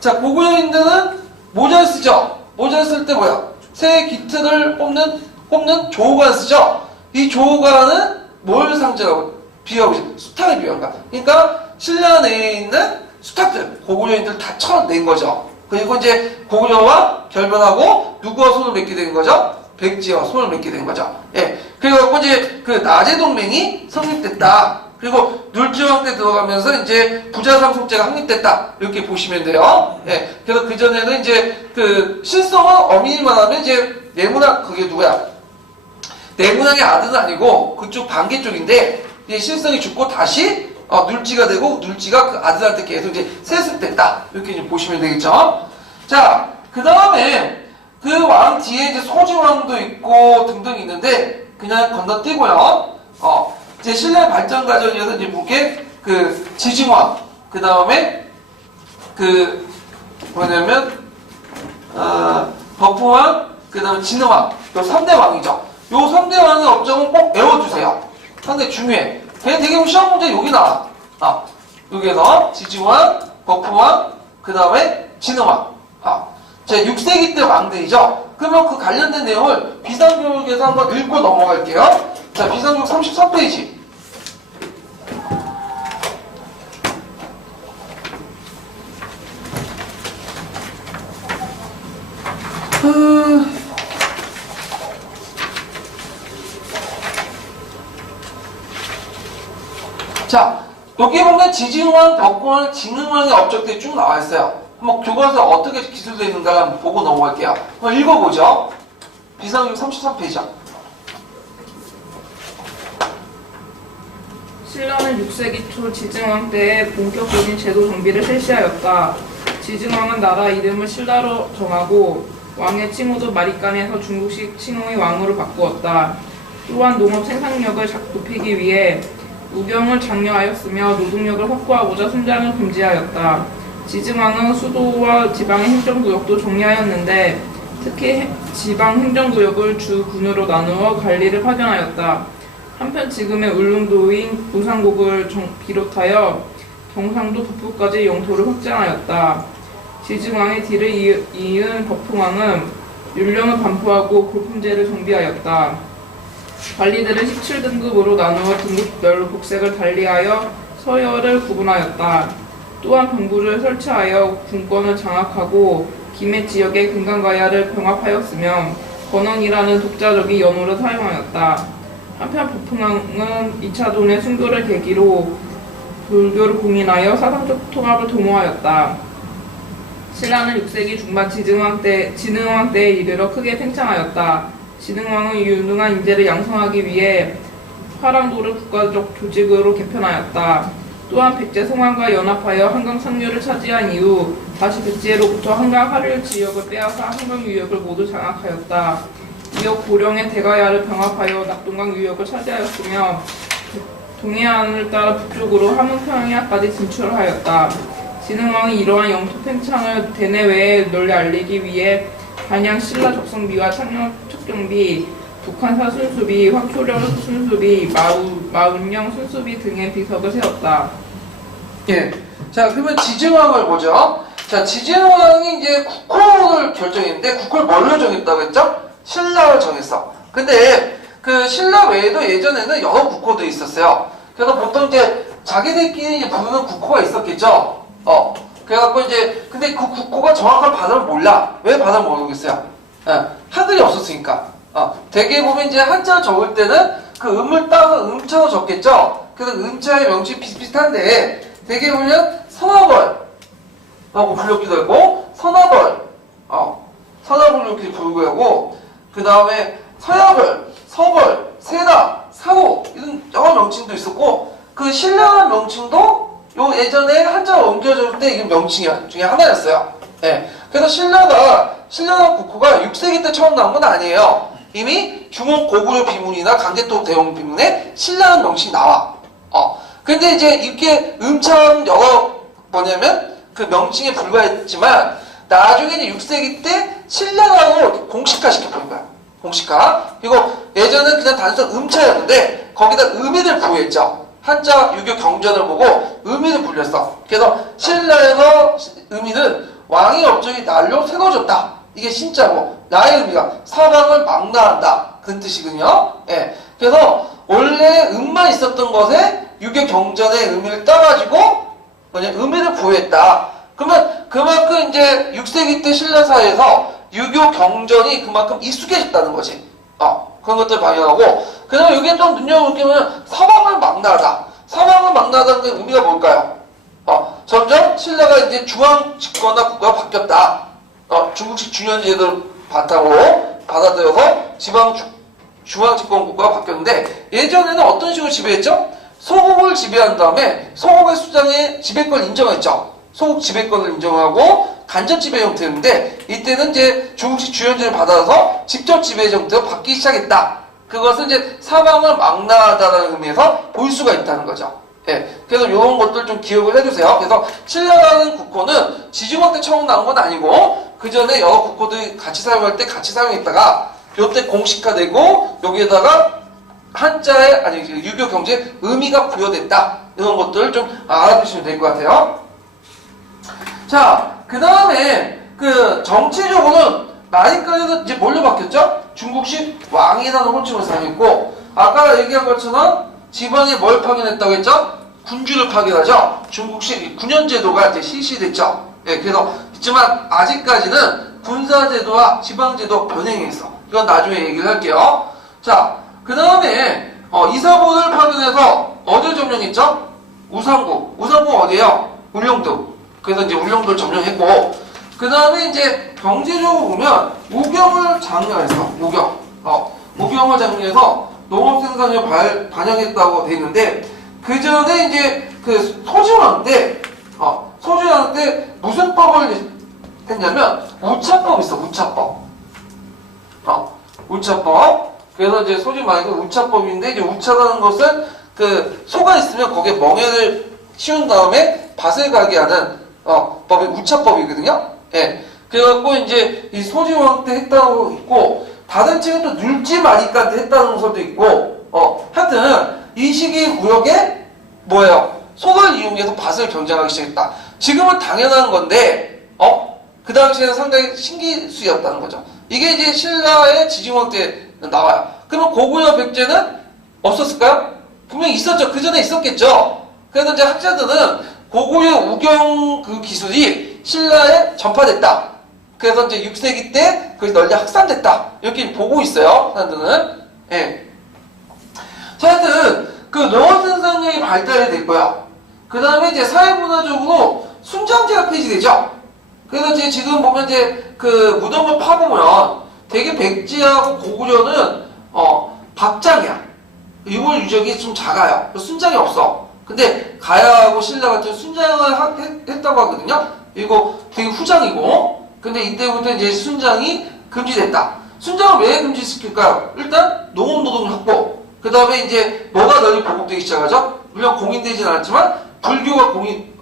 자, 고구려인들은 모자를 쓰죠. 모자를 쓸 때 뭐야? 새 기틀을 뽑는 조우관을 쓰죠. 이 조우관은 뭘 상징하고 비유하고 있어요? 수탁을 비유한다. 그러니까 신라 내에 있는 수탁들, 고구려인들 다 쳐낸 거죠. 그리고 이제 고구려와 결별하고 누구와 손을 맺게 된 거죠? 백제와 손을 맺게 된 거죠. 예. 그래갖고 이제 그 나제 동맹이 성립됐다. 그리고 눌주왕 때 들어가면서 이제 부자상속제가 확립됐다. 이렇게 보시면 돼요. 예. 그래서 그 전에는 이제 실성은 어미일만 하면 이제 내문학 그게 누구야? 내문학의 아들은 아니고 그쪽 반개 쪽인데 이제 실성이 죽고 다시 눌지가 되고 눌지가 그 아들한테 계속 이제 세습됐다. 이렇게 이제 보시면 되겠죠. 자, 그 다음에 그 왕 뒤에 이제 소지왕도 있고 등등 있는데 그냥 건너뛰고요. 이제 신라의 발전 과정에서 이제 보게 지증왕, 그 다음에 버프왕, 그 다음에 진흥왕, 요 3대 왕이죠. 요 3대 왕의 업적은 꼭 외워두세요. 상당히 중요해. 그냥 되게 시험 문제 여기 나와. 여기에서 지증왕, 버프왕, 그 다음에 진흥왕. 자, 6세기 때 왕들이죠. 그러면 그 관련된 내용을 비상교육에서 한번 읽고 넘어갈게요. 자, 비상교육 33페이지. 자, 여기 보면 지증왕, 덕왕, 진흥왕의 업적들이 쭉 나와 있어요. 한번 교과서에 어떻게 기술되어 있는가 한번 보고 넘어갈게요. 한번 읽어보죠. 비상교육 33페이지야. 신라는 6세기 초 지증왕 때에 본격적인 제도 정비를 실시하였다. 지증왕은 나라 이름을 신라로 정하고 왕의 칭호도 마립간에서 중국식 칭호의 왕으로 바꾸었다. 또한 농업 생산력을 높이기 위해 우경을 장려하였으며 노동력을 확보하고자 순장을 금지하였다. 지증왕은 수도와 지방의 행정구역도 정리하였는데 특히 지방 행정구역을 주 군으로 나누어 관리를 파견하였다. 한편 지금의 울릉도인 우상국을 비롯하여 경상도 북부까지 영토를 확장하였다. 지증왕의 뒤를 이은 버풍왕은 율령을 반포하고 골품제를 정비하였다. 관리들을 17등급으로 나누어 등급별로 복색을 달리하여 서열을 구분하였다. 또한 병부를 설치하여 군권을 장악하고 김해 지역의 금강가야를 병합하였으며 권왕이라는 독자적인 연호를 사용하였다. 한편 버풍왕은 2차돈의 순교를 계기로 불교를 공인하여 사상적 통합을 도모하였다. 신라는 6세기 중반 진흥왕 때에 이르러 크게 팽창하였다. 진흥왕은 유능한 인재를 양성하기 위해 화랑도를 국가적 조직으로 개편하였다. 또한 백제 송환과 연합하여 한강 상류를 차지한 이후 다시 백제로부터 한강 하류 지역을 빼앗아 한강 유역을 모두 장악하였다. 이어 고령의 대가야를 병합하여 낙동강 유역을 차지하였으며 동해안을 따라 북쪽으로 함흥평야까지 진출하였다. 진흥왕은 이러한 영토 팽창을 대내외에 널리 알리기 위해 단양 신라 적성비와 창녕 척경비, 북한사 순수비, 황초령 순수비, 마운령 순수비 등의 비석을 세웠다. 예. 자, 그러면 지증왕을 보죠. 자, 지증왕이 이제 국호를 결정했는데, 국호를 뭘로 정했다고 했죠? 신라를 정했어. 근데, 그 신라 외에도 예전에는 여러 국호들이 있었어요. 그래서 보통 이제 자기들끼리 이제 부르는 국호가 있었겠죠? 그래갖고 이제, 근데 그 국호가 정확한 발음을 몰라. 왜 발음을 모르겠어요? 예. 한글이 없었으니까. 대개 보면 이제 한자를 적을 때는 그 음을 따서 음차로 적겠죠? 그래서 음차의 명칭이 비슷비슷한데, 대개 보면 선화벌라고 불렸기도 하고, 선화벌, 선화벌 이렇게 부르고 하고, 그 다음에 서야벌, 서벌, 세나, 사로 이런 여러 명칭도 있었고, 그 신라라는 명칭도 요 예전에 한자로 옮겨줄 때 이게 명칭 중에 하나였어요. 예. 그래서 신라가 국호가 6세기 때 처음 나온 건 아니에요. 이미 중흥 고구려 비문이나 강제토 대원 비문에 신라는 명칭이 나와. 근데 이제 이렇게 음차는 여러 뭐냐면 그 명칭에 불과했지만 나중에 이제 6세기 때 신라로 공식화 시켜버린 거야. 공식화. 그리고 예전은 그냥 단순 음차였는데 거기다 의미를 부여했죠. 한자 유교 경전을 보고 의미를 불렸어. 그래서 신라에서 의미는 왕의 업적이 날로 새로워졌다. 이게 신자고 나의 의미가 사방을 망라한다. 그런 뜻이거든요. 예. 그래서 원래 음만 있었던 것에 유교 경전의 의미를 따가지고 그냥 의미를 부여했다. 그러면 그만큼 이제 6세기 때 신라사에서 유교 경전이 그만큼 익숙해졌다는 거지. 그런 것들 발견하고, 그 다음에 여기에 좀 눈여볼 게 뭐냐면 사방을 망라하다. 사방을 망라하다는 게 의미가 뭘까요? 점점 신라가 이제 중앙 집권화 국가가 바뀌었다. 중국식 중현제도를 바탕으로 받아들여서 중앙 집권 국가가 바뀌었는데, 예전에는 어떤 식으로 지배했죠? 소국을 지배한 다음에 소국의 수장의 지배권을 인정했죠. 소국 지배권을 인정하고 간접 지배 형태였는데, 이때는 이제 중국식 주현제를 받아서 직접 지배 형태로 바뀌기 시작했다. 그것은 이제 사방을 망라하다는 의미에서 볼 수가 있다는 거죠. 예. 그래서 이런 것들 좀 기억을 해두세요. 그래서 신라라는 국호는 지중왕 때 처음 나온 건 아니고, 그 전에 여러 국호들이 같이 사용할 때 같이 사용했다가, 요때 공식화되고, 여기에다가 한자의, 아니, 유교 경제에 의미가 부여됐다. 이런 것들을 좀 알아두시면 될 것 같아요. 자, 그 다음에, 정치적으로는 마리까지도 이제 뭘로 바뀌었죠? 중국식 왕이라는 호칭을 사용했고, 아까 얘기한 것처럼 지방에 뭘 파견했다고 했죠? 군주를 파견하죠? 중국식 군현제도가 이제 실시됐죠? 예, 그래서, 있지만, 아직까지는 군사제도와 지방제도 병행했어. 이건 나중에 얘기를 할게요. 자, 그 다음에, 이사보를 파견해서 어딜 점령했죠? 우상국. 우상국 어디에요? 울릉도. 그래서 이제 울릉도를 점령했고, 그 다음에 이제 경제적으로 보면 우경을 장려했어. 우경을 장려해서 농업 생산을 반영했다고 돼 있는데, 그 전에 이제 소주왕 때 무슨 법을 했냐면 우차법 있어. 우차법. 그래서 이제 소주왕이 우차법인데, 이제 우차라는 것은 소가 있으면 거기에 멍에를 씌운 다음에 밭을 가게 하는 법이 우차법이거든요. 예. 그래갖고 이제 이 소주왕 때 했다고 있고, 다른 책은 또 눌지마니까 때 했다는 설도 있고, 하여튼 이 시기 무역에 뭐예요? 소를 이용해서 밭을 경쟁하기 시작했다. 지금은 당연한 건데, 그 당시에는 상당히 신기수였다는 거죠. 이게 이제 신라의 지증왕 때 나와요. 그러면 고구려 백제는 없었을까요? 분명히 있었죠. 그 전에 있었겠죠. 그래서 이제 학자들은 고구려 우경 그 기술이 신라에 전파됐다. 그래서 이제 6세기 때 그게 널리 확산됐다. 이렇게 보고 있어요. 사람들은. 예. 자, 하여튼 농업 생산력이 발달이 됐고요. 그 다음에 이제 사회문화적으로 순장제가 폐지되죠. 그래서 이제 지금 보면 이제 무덤을 파보면 되게 백제하고 고구려는 박장이야. 유물 유적이 좀 작아요. 순장이 없어. 근데 가야하고 신라 같은 순장을 했다고 하거든요. 이거 되게 후장이고, 근데 이때부터 이제 순장이 금지됐다. 순장을 왜 금지시킬까요? 일단 농업노동 확보, 그 다음에 이제 뭐가 널리 보급되기 시작하죠? 물론 공인되진 않았지만 불교가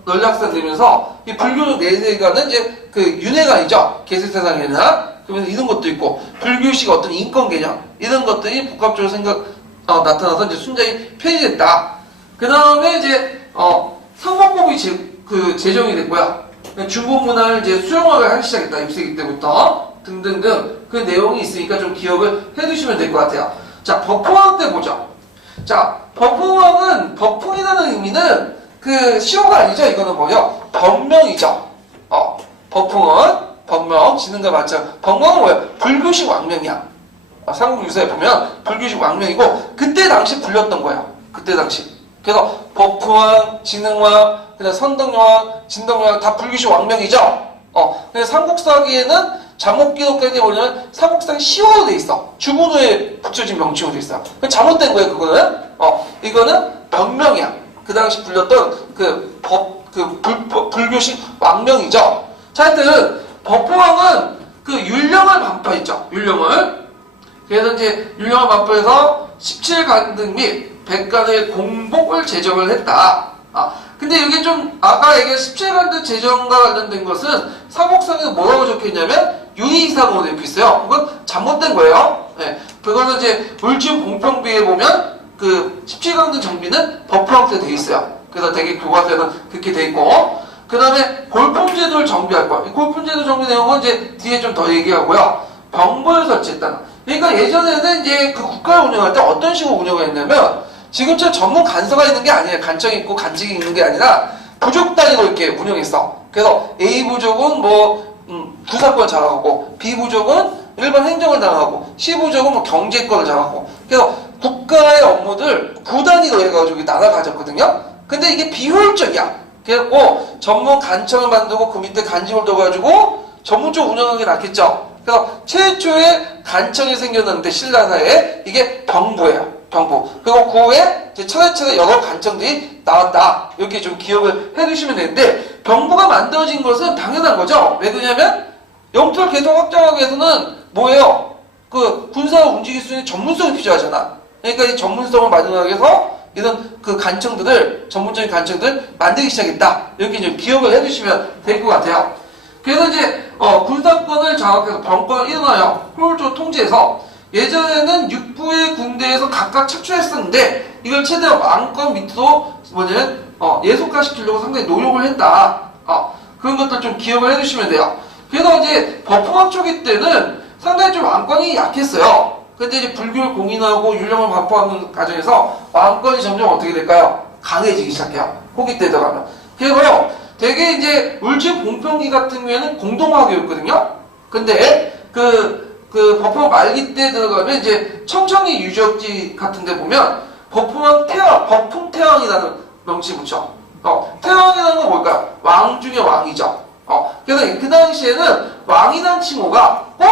널리 확산되면서 이 불교 내세가는 이제 그 윤회관이죠. 개세세상에는. 그러면서 이런 것도 있고, 불교식 어떤 인권 개념 이런 것들이 복합적으로 나타나서 이제 순장이 폐지됐다. 그 다음에 이제 상법법이 제정이 됐고요. 중국 문화를 이제 수용하게 하기 시작했다. 6세기 때부터 등등등 그 내용이 있으니까 좀 기억을 해두시면 될 것 같아요. 자, 법흥왕 때 보죠. 자, 법흥왕은 법흥이라는 의미는 그 시호가 아니죠. 이거는 뭐요? 법명이죠. 법흥은 법명, 지능과 마찬가지. 법명은 뭐예요? 불교식 왕명이야. 삼국유사에 보면 불교식 왕명이고, 그때 당시 불렸던 거예요. 그때 당시. 그래서 법흥왕, 지능왕, 그다음 선덕여왕, 진덕여왕 다 불교식 왕명이죠. 그래서 삼국사기에는 잠옥기록까지 뭐냐면 삼국사기 시호로 돼 있어. 죽은 후에 붙여진 명칭으로 돼 있어. 잘못된 거예요. 그거는. 이거는 법명이야. 그 당시 불렸던 불교식 왕명이죠. 자, 하여튼 법흥왕은 그 율령을 반포했죠. 율령을. 그래서 이제 율령을 반포해서 17간등 및 100간의 공복을 제정을 했다. 근데 이게 좀 아까 얘기한 17간등 제정과 관련된 것은 삼국사기에 뭐라고 적혀있냐면 유의사항으로 되어 있어요. 그건 잘못된 거예요. 네. 그거는 이제 울진 공평비에 보면 그 17강등 정비는 법흥왕 때 돼 있어요. 그래서 되게 교과서에는 그렇게 돼 있고, 그 다음에 골품제도를 정비할 거야. 이 골품제도 정비 내용은 이제 뒤에 좀 더 얘기하고요. 병벌을 설치했다. 그러니까 예전에는 이제 그 국가를 운영할 때 어떤 식으로 운영을 했냐면, 지금처럼 전문 간서가 있는 게 아니에요. 간청이 있고 간직이 있는 게 아니라 부족 단위로 이렇게 운영했어. 그래서 A 부족은 부사권을 장악하고, B 부족은 일반 행정을 장악하고, C 부족은 경제권을 장악하고. 그래서 국가의 업무들 구단위로 해가지고 나눠 가졌거든요. 근데 이게 비효율적이야. 그래갖고 전문 간청을 만들고 그 밑에 간직을 둬가지고 전문적으로 운영하는 게 낫겠죠. 그래서 최초의 간청이 생겼는데 신라사에 이게 병부예요. 병부. 그리고 그 후에 이제 차례차례 여러 간청들이 나왔다. 이렇게 좀 기억을 해두시면 되는데, 병부가 만들어진 것은 당연한 거죠. 왜 그러냐면 영토를 계속 확장하기 위해서는 뭐예요? 그 군사를 움직일 수 있는 전문성이 필요하잖아. 그러니까 이 전문성을 마련하기 위해서 이런 그 간청들을, 전문적인 간청들을 만들기 시작했다. 이렇게 좀 기억을 해두시면 될 것 같아요. 그래서 이제 군사권을 장악해서 병권을 일어나요. 효율적으로 통제해서. 예전에는 육부의 군대에서 각각 착취했었는데 이걸 최대한 왕권 밑으로 예속화시키려고 상당히 노력을 했다. 그런 것들 좀 기억을 해두시면 돼요. 그래서 이제 법흥왕 초기 때는 상당히 좀 왕권이 약했어요. 근데 이제 불교를 공인하고 율령을 반포하는 과정에서 왕권이 점점 어떻게 될까요? 강해지기 시작해요. 후기 때 들어가면. 그래서 되게 이제 울진 공평기 같은 경우에는 공동화교였거든요. 근데 그 법흥왕 말기 때 들어가면 이제 청천리 유적지 같은 데 보면 법흥왕 태왕, 법흥태왕이라는 명칭 붙여. 태왕이라는 건 뭘까요? 왕 중에 왕이죠. 그래서 그 당시에는 왕이라는 칭호가 꼭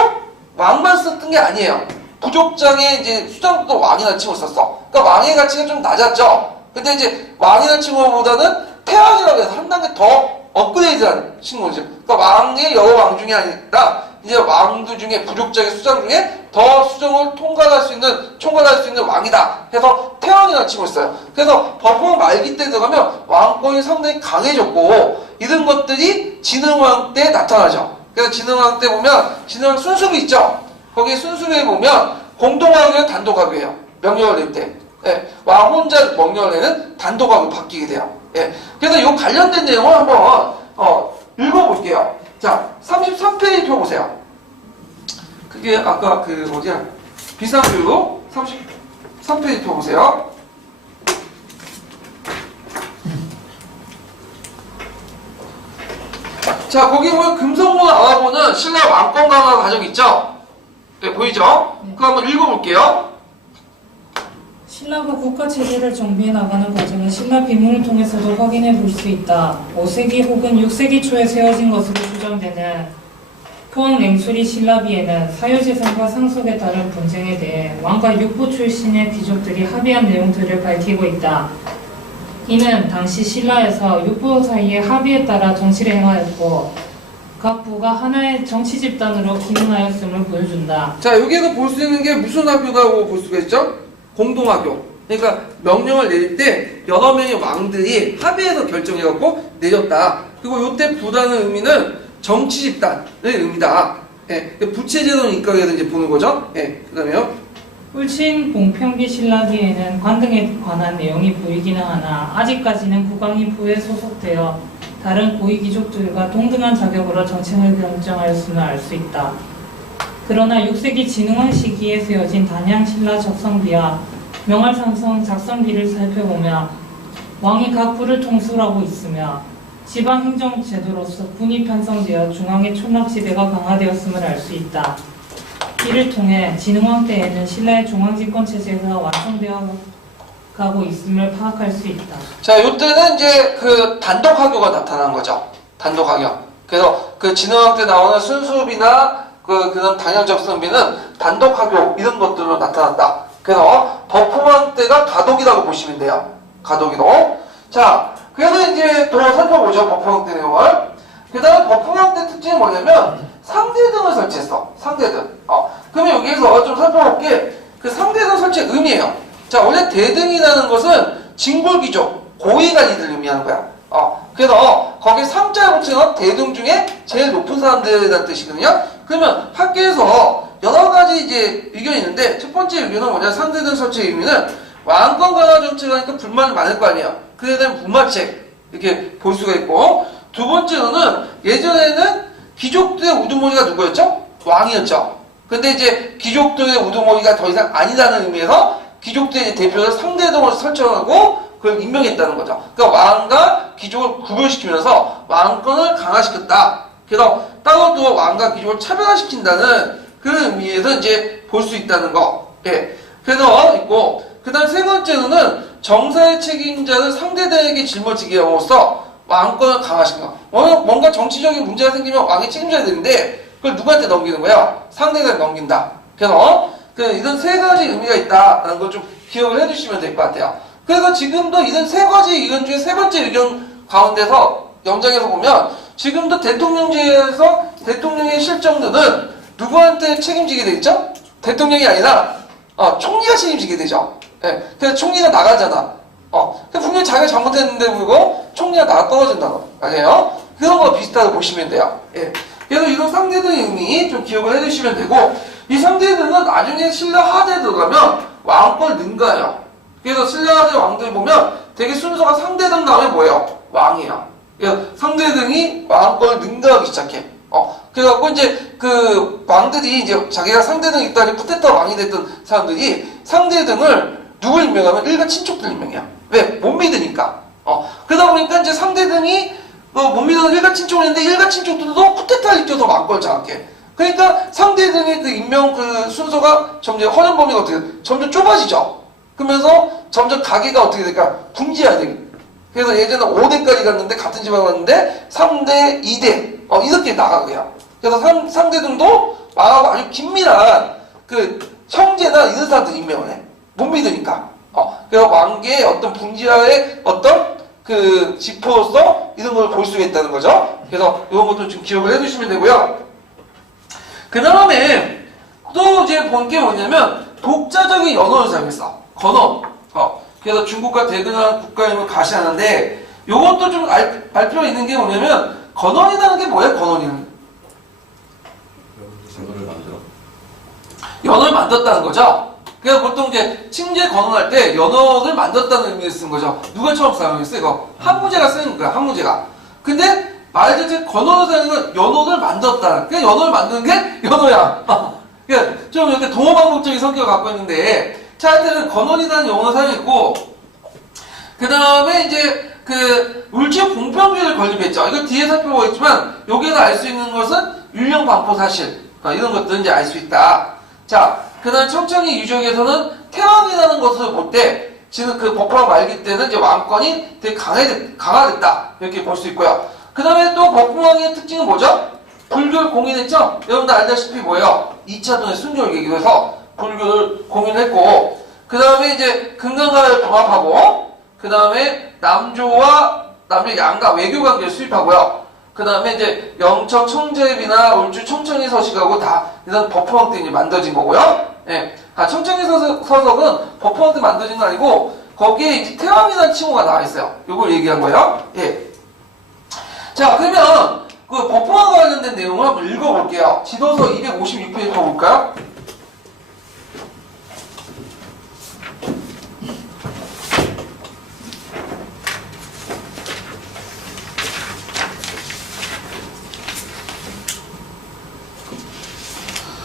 왕만 썼던 게 아니에요. 부족장의 이제 수장도 왕이라는 칭호를 썼어. 그러니까 왕의 가치가 좀 낮았죠. 근데 이제 왕이라는 칭호보다는 태왕이라고 해서 한 단계 더 업그레이드한 칭호죠. 그러니까 왕의 여러 왕 중에 아니라 이제 왕들 중에 부족장의 수장 중에 더 수정을 총괄할 수 있는 왕이다 해서 태왕이라는 칭호를 써요. 그래서 법흥왕 말기 때 들어가면 왕권이 상당히 강해졌고, 이런 것들이 진흥왕 때 나타나죠. 그래서 진흥왕 때 보면 진흥왕 순수비 있죠. 거기 순수비에 보면 공동화교는 단독화교예요. 명령을 낼 때. 예, 왕 혼자 명령을 내는 단독화로 바뀌게 돼요. 예, 그래서 이 관련된 내용을 한번 읽어볼게요. 자, 33페이지 펴보세요. 그게 아까 비상규 33페이지 펴보세요. 자, 거기 보면 금성문 알아보는 신라 왕권 강화 과정 있죠? 네, 보이죠? 그거 한번 읽어볼게요. 신라가 국가 체계를 정비해 나가는 과정은 신라 비문을 통해서도 확인해 볼 수 있다. 5세기 혹은 6세기 초에 세워진 것으로 추정되는 포항 냉수리 신라비에는 사유재산과 상속에 따른 분쟁에 대해 왕과 육부 출신의 귀족들이 합의한 내용들을 밝히고 있다. 이는 당시 신라에서 육부 사이의 합의에 따라 정치를 행하였고 각 부가 하나의 정치 집단으로 기능하였음을 보여준다. 자, 여기에서 볼 수 있는 게 무슨 학교라고 볼 수가 있죠? 공동학교. 그러니까 명령을 내릴 때 여러 명의 왕들이 합의해서 결정해갖고 내렸다. 그리고 요때 부라는 의미는 정치 집단의 의미다. 예, 부채제도는 입각해서 이제 보는 거죠. 예, 그 다음에요. 울친 봉평기 신라기에는 관등에 관한 내용이 보이기는 하나 아직까지는 국왕이 부에 소속되어 다른 고위귀족들과 동등한 자격으로 정책을 결정하였음을 알 수 있다. 그러나 6세기 진흥왕 시기에 세워진 단양신라 적성비와 명할산성 작성비를 살펴보면 왕이 각 부를 통솔하고 있으며 지방행정제도로서 군이 편성되어 중앙의 촌락지대가 강화되었음을 알 수 있다. 이를 통해 진흥왕 때에는 신라의 중앙집권체제가 완성되어 가고 있음을 파악할 수 있다. 자, 요때는 이제 그 단독학교가 나타난 거죠. 단독학교. 그래서 그 진흥왕 때 나오는 순수비나 그런 단양적성비는 단독학교 이런 것들로 나타났다. 그래서 버프왕 때가 가독이라고 보시면 돼요. 가독이도. 자, 그래서 이제 또 살펴보죠. 버프왕 때 내용을. 그 다음에 버프왕 때 특징이 뭐냐면 상대등을 설치했어. 상대등. 그러면 여기에서 좀 살펴볼게. 그 상대등 설치의 의미예요. 자, 원래 대등이라는 것은 진골귀족, 고위관리들 의미하는 거야. 그래서 거기 상자를 붙이는 대등 중에 제일 높은 사람들이라는 뜻이거든요. 그러면 학계에서 여러 가지 이제 의견이 있는데 첫 번째 의견은 뭐냐? 상대등 설치의 의미는 왕권 강화 정책을 하니까 불만이 많을 거 아니에요. 그에 대한 분마책 이렇게 볼 수가 있고, 두 번째로는 예전에는 귀족들의 우두머리가 누구였죠? 왕이었죠. 근데 이제 귀족들의 우두머리가 더 이상 아니라는 의미에서 귀족들의 대표를 상대등으로 설정하고 그걸 임명했다는 거죠. 그러니까 왕과 귀족을 구별시키면서 왕권을 강화시켰다. 그래서 따로 또 왕과 귀족을 차별화시킨다는 그런 의미에서 이제 볼 수 있다는 거. 예. 그래서 있고, 그 다음 세 번째로는 정사의 책임자를 상대등에게 짊어지게 함으로써 왕권을 강화시킨 거. 뭔가 정치적인 문제가 생기면 왕이 책임져야 되는데 그걸 누구한테 넘기는 거야? 상대에게 넘긴다. 그래서 이런 세 가지 의미가 있다라는 걸 좀 기억을 해주시면 될 것 같아요. 그래서 지금도 이런 세 가지 의견 중에 세 번째 의견 가운데서 영장에서 보면 지금도 대통령제에서 대통령의 실정들은 누구한테 책임지게 돼 있죠? 대통령이 아니라 총리가 책임지게 되죠. 예, 그래서 총리가 나가잖아. 분명히 자기가 잘못했는데 불구하고 총리가 나가 떨어진다는 거 아니에요? 그런 거 비슷하게 보시면 돼요. 예. 그래서 이런 상대등의 의미 좀 기억을 해주시면 되고, 이 상대등은 나중에 신라 하대에 들어가면 왕권을 능가해요. 그래서 신라 하대 왕들 보면 되게 순서가 상대등 다음에 뭐예요? 왕이에요. 그래서 상대등이 왕권을 능가하기 시작해. 그래갖고 이제 그 왕들이 이제 자기가 상대등 있다니 쿠데타 왕이 됐던 사람들이 상대등을 누굴 임명하면 일가 친족들 임명해요. 왜? 못 믿으니까. 그러다 보니까 이제 상대등이 못 믿는 일가 친족을 했는데 일가 친족들도 쿠데타를 일으켜서 왕권을 장악해. 그러니까 상대등의 그 임명 그 순서가 점점 허용 범위가 어떻게 점점 좁아지죠. 그러면서 점점 가계가 어떻게 될까? 분지해야 돼. 그래서 예전에 5대까지 갔는데 같은 집안 갔는데 3대, 2대 이렇게 나가고요. 그래서 상대등도 왕하고 아주 긴밀한 그 형제나 이런 사람들 임명을 해. 못 믿으니까. 그래서 왕계의 어떤 분지하의 어떤 그 지표로서 이런 걸 볼 수가 있다는 거죠. 그래서 이런 것도 좀 기억을 해두시면 되고요. 그 다음에 또 이제 본 게 뭐냐면 독자적인 연호를 사용했어. 건어. 그래서 중국과 대등한 국가임을 가시하는데 요것도 좀 알 필요가 있는 게 뭐냐면 건원이라는 게 뭐예요? 건원이는? 연호를 만들어. 연어를 만들었다는 거죠. 그래서 보통 이제 칭제 건원할 때 연어를 만들었다는 의미를 쓴 거죠. 누가 처음 사용했어? 이거 한무제가 쓰는 거야. 한무제가. 근데 말하자면 건어를 사용하는 건 연어를 만들었다. 그냥 연어를 만드는 게 연어야. 그러니까 좀 이렇게 동어방법적인 성격을 갖고 있는데 차한테는 건원이라는 용어를 사용했고, 그 다음에 이제 그 울지역 봉평주의를 건립했죠. 이거 뒤에 살펴보겠지만 여기에서 알 수 있는 것은 율령반포 사실 이런 것들은 이제 알 수 있다. 자, 그 다음 청천리 유적에서는 태왕이라는 것을 볼 때 지금 그 법화 말기 때는 이제 왕권이 되게 강화됐다 이렇게 볼 수 있고요. 그 다음에 또 법궁왕의 특징은 뭐죠? 불교를 공인했죠? 여러분들 알다시피 뭐예요? 2차 돈의 순교를 계기로 해서 불교를 공인했고, 그 다음에 이제 금강가를 봉합하고, 그 다음에 남조 양가 외교 관계를 수립하고요. 그 다음에 이제 영청 청제비나 울주 청천리 서식하고 다 이런 법화왕 때 이제 만들어진 거고요. 예. 청천리 서석은 법화왕 때 만들어진 거 아니고, 거기에 이제 태왕이라는 칭호가 나와 있어요. 요걸 얘기한 거예요. 예. 자, 그러면 그 법화와 관련된 내용을 한번 읽어볼게요. 지도서 256페이지 볼까요?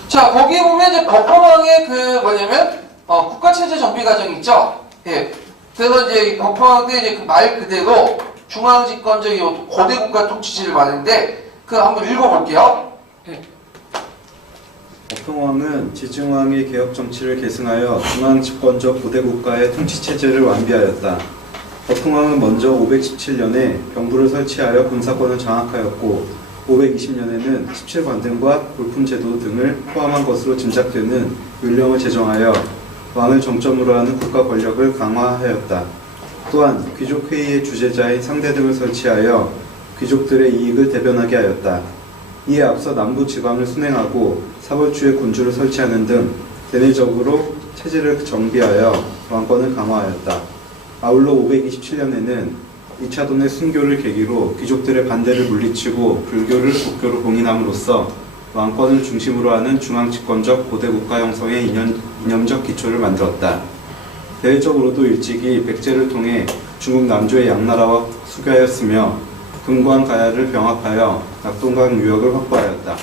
자, 거기에 보면 이제 법화왕의 그 뭐냐면 국가체제 정비 과정이 있죠. 예. 그래서 이제 이 법화왕 때 이제 그 말 그대로 중앙집권적 고대 국가 통치체를 말하는데 그 한번 읽어볼게요. 예. 법흥왕은 지증왕의 개혁 정치를 계승하여 중앙집권적 고대 국가의 통치 체제를 완비하였다. 법흥왕은 먼저 517년에 병부를 설치하여 군사권을 장악하였고 520년에는 17관등과 골품제도 등을 포함한 것으로 짐작되는 율령을 제정하여 왕을 정점으로 하는 국가 권력을 강화하였다. 또한 귀족회의의 주재자인 상대 등을 설치하여 귀족들의 이익을 대변하게 하였다. 이에 앞서 남부 지방을 순행하고 사벌주의 군주를 설치하는 등 대내적으로 체제를 정비하여 왕권을 강화하였다. 아울러 527년에는 2차 돈의 순교를 계기로 귀족들의 반대를 물리치고 불교를 국교로 공인함으로써 왕권을 중심으로 하는 중앙집권적 고대 국가 형성의 이념적 기초를 만들었다. 대외적으로도 일찍이 백제를 통해 중국 남조의 양나라와 수교하였으며 금관 가야를 병합하여 낙동강 유역을 확보하였다.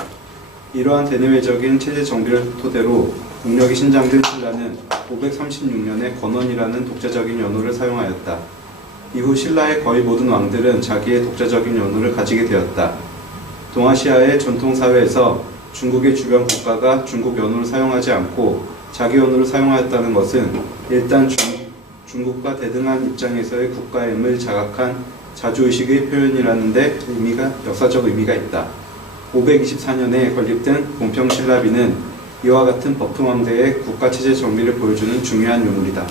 이러한 대내외적인 체제 정비를 토대로 국력이 신장된 신라는 536년에 건원이라는 독자적인 연호를 사용하였다. 이후 신라의 거의 모든 왕들은 자기의 독자적인 연호를 가지게 되었다. 동아시아의 전통사회에서 중국의 주변 국가가 중국 연호를 사용하지 않고 자기 연호를 사용하였다는 것은 일단 중국과 대등한 입장에서의 국가임을 자각한 자주의식의 표현이라는 데 역사적 의미가 있다. 524년에 건립된 봉평신라비는 이와 같은 법흥왕대의 국가체제 정비를 보여주는 중요한 유물이다.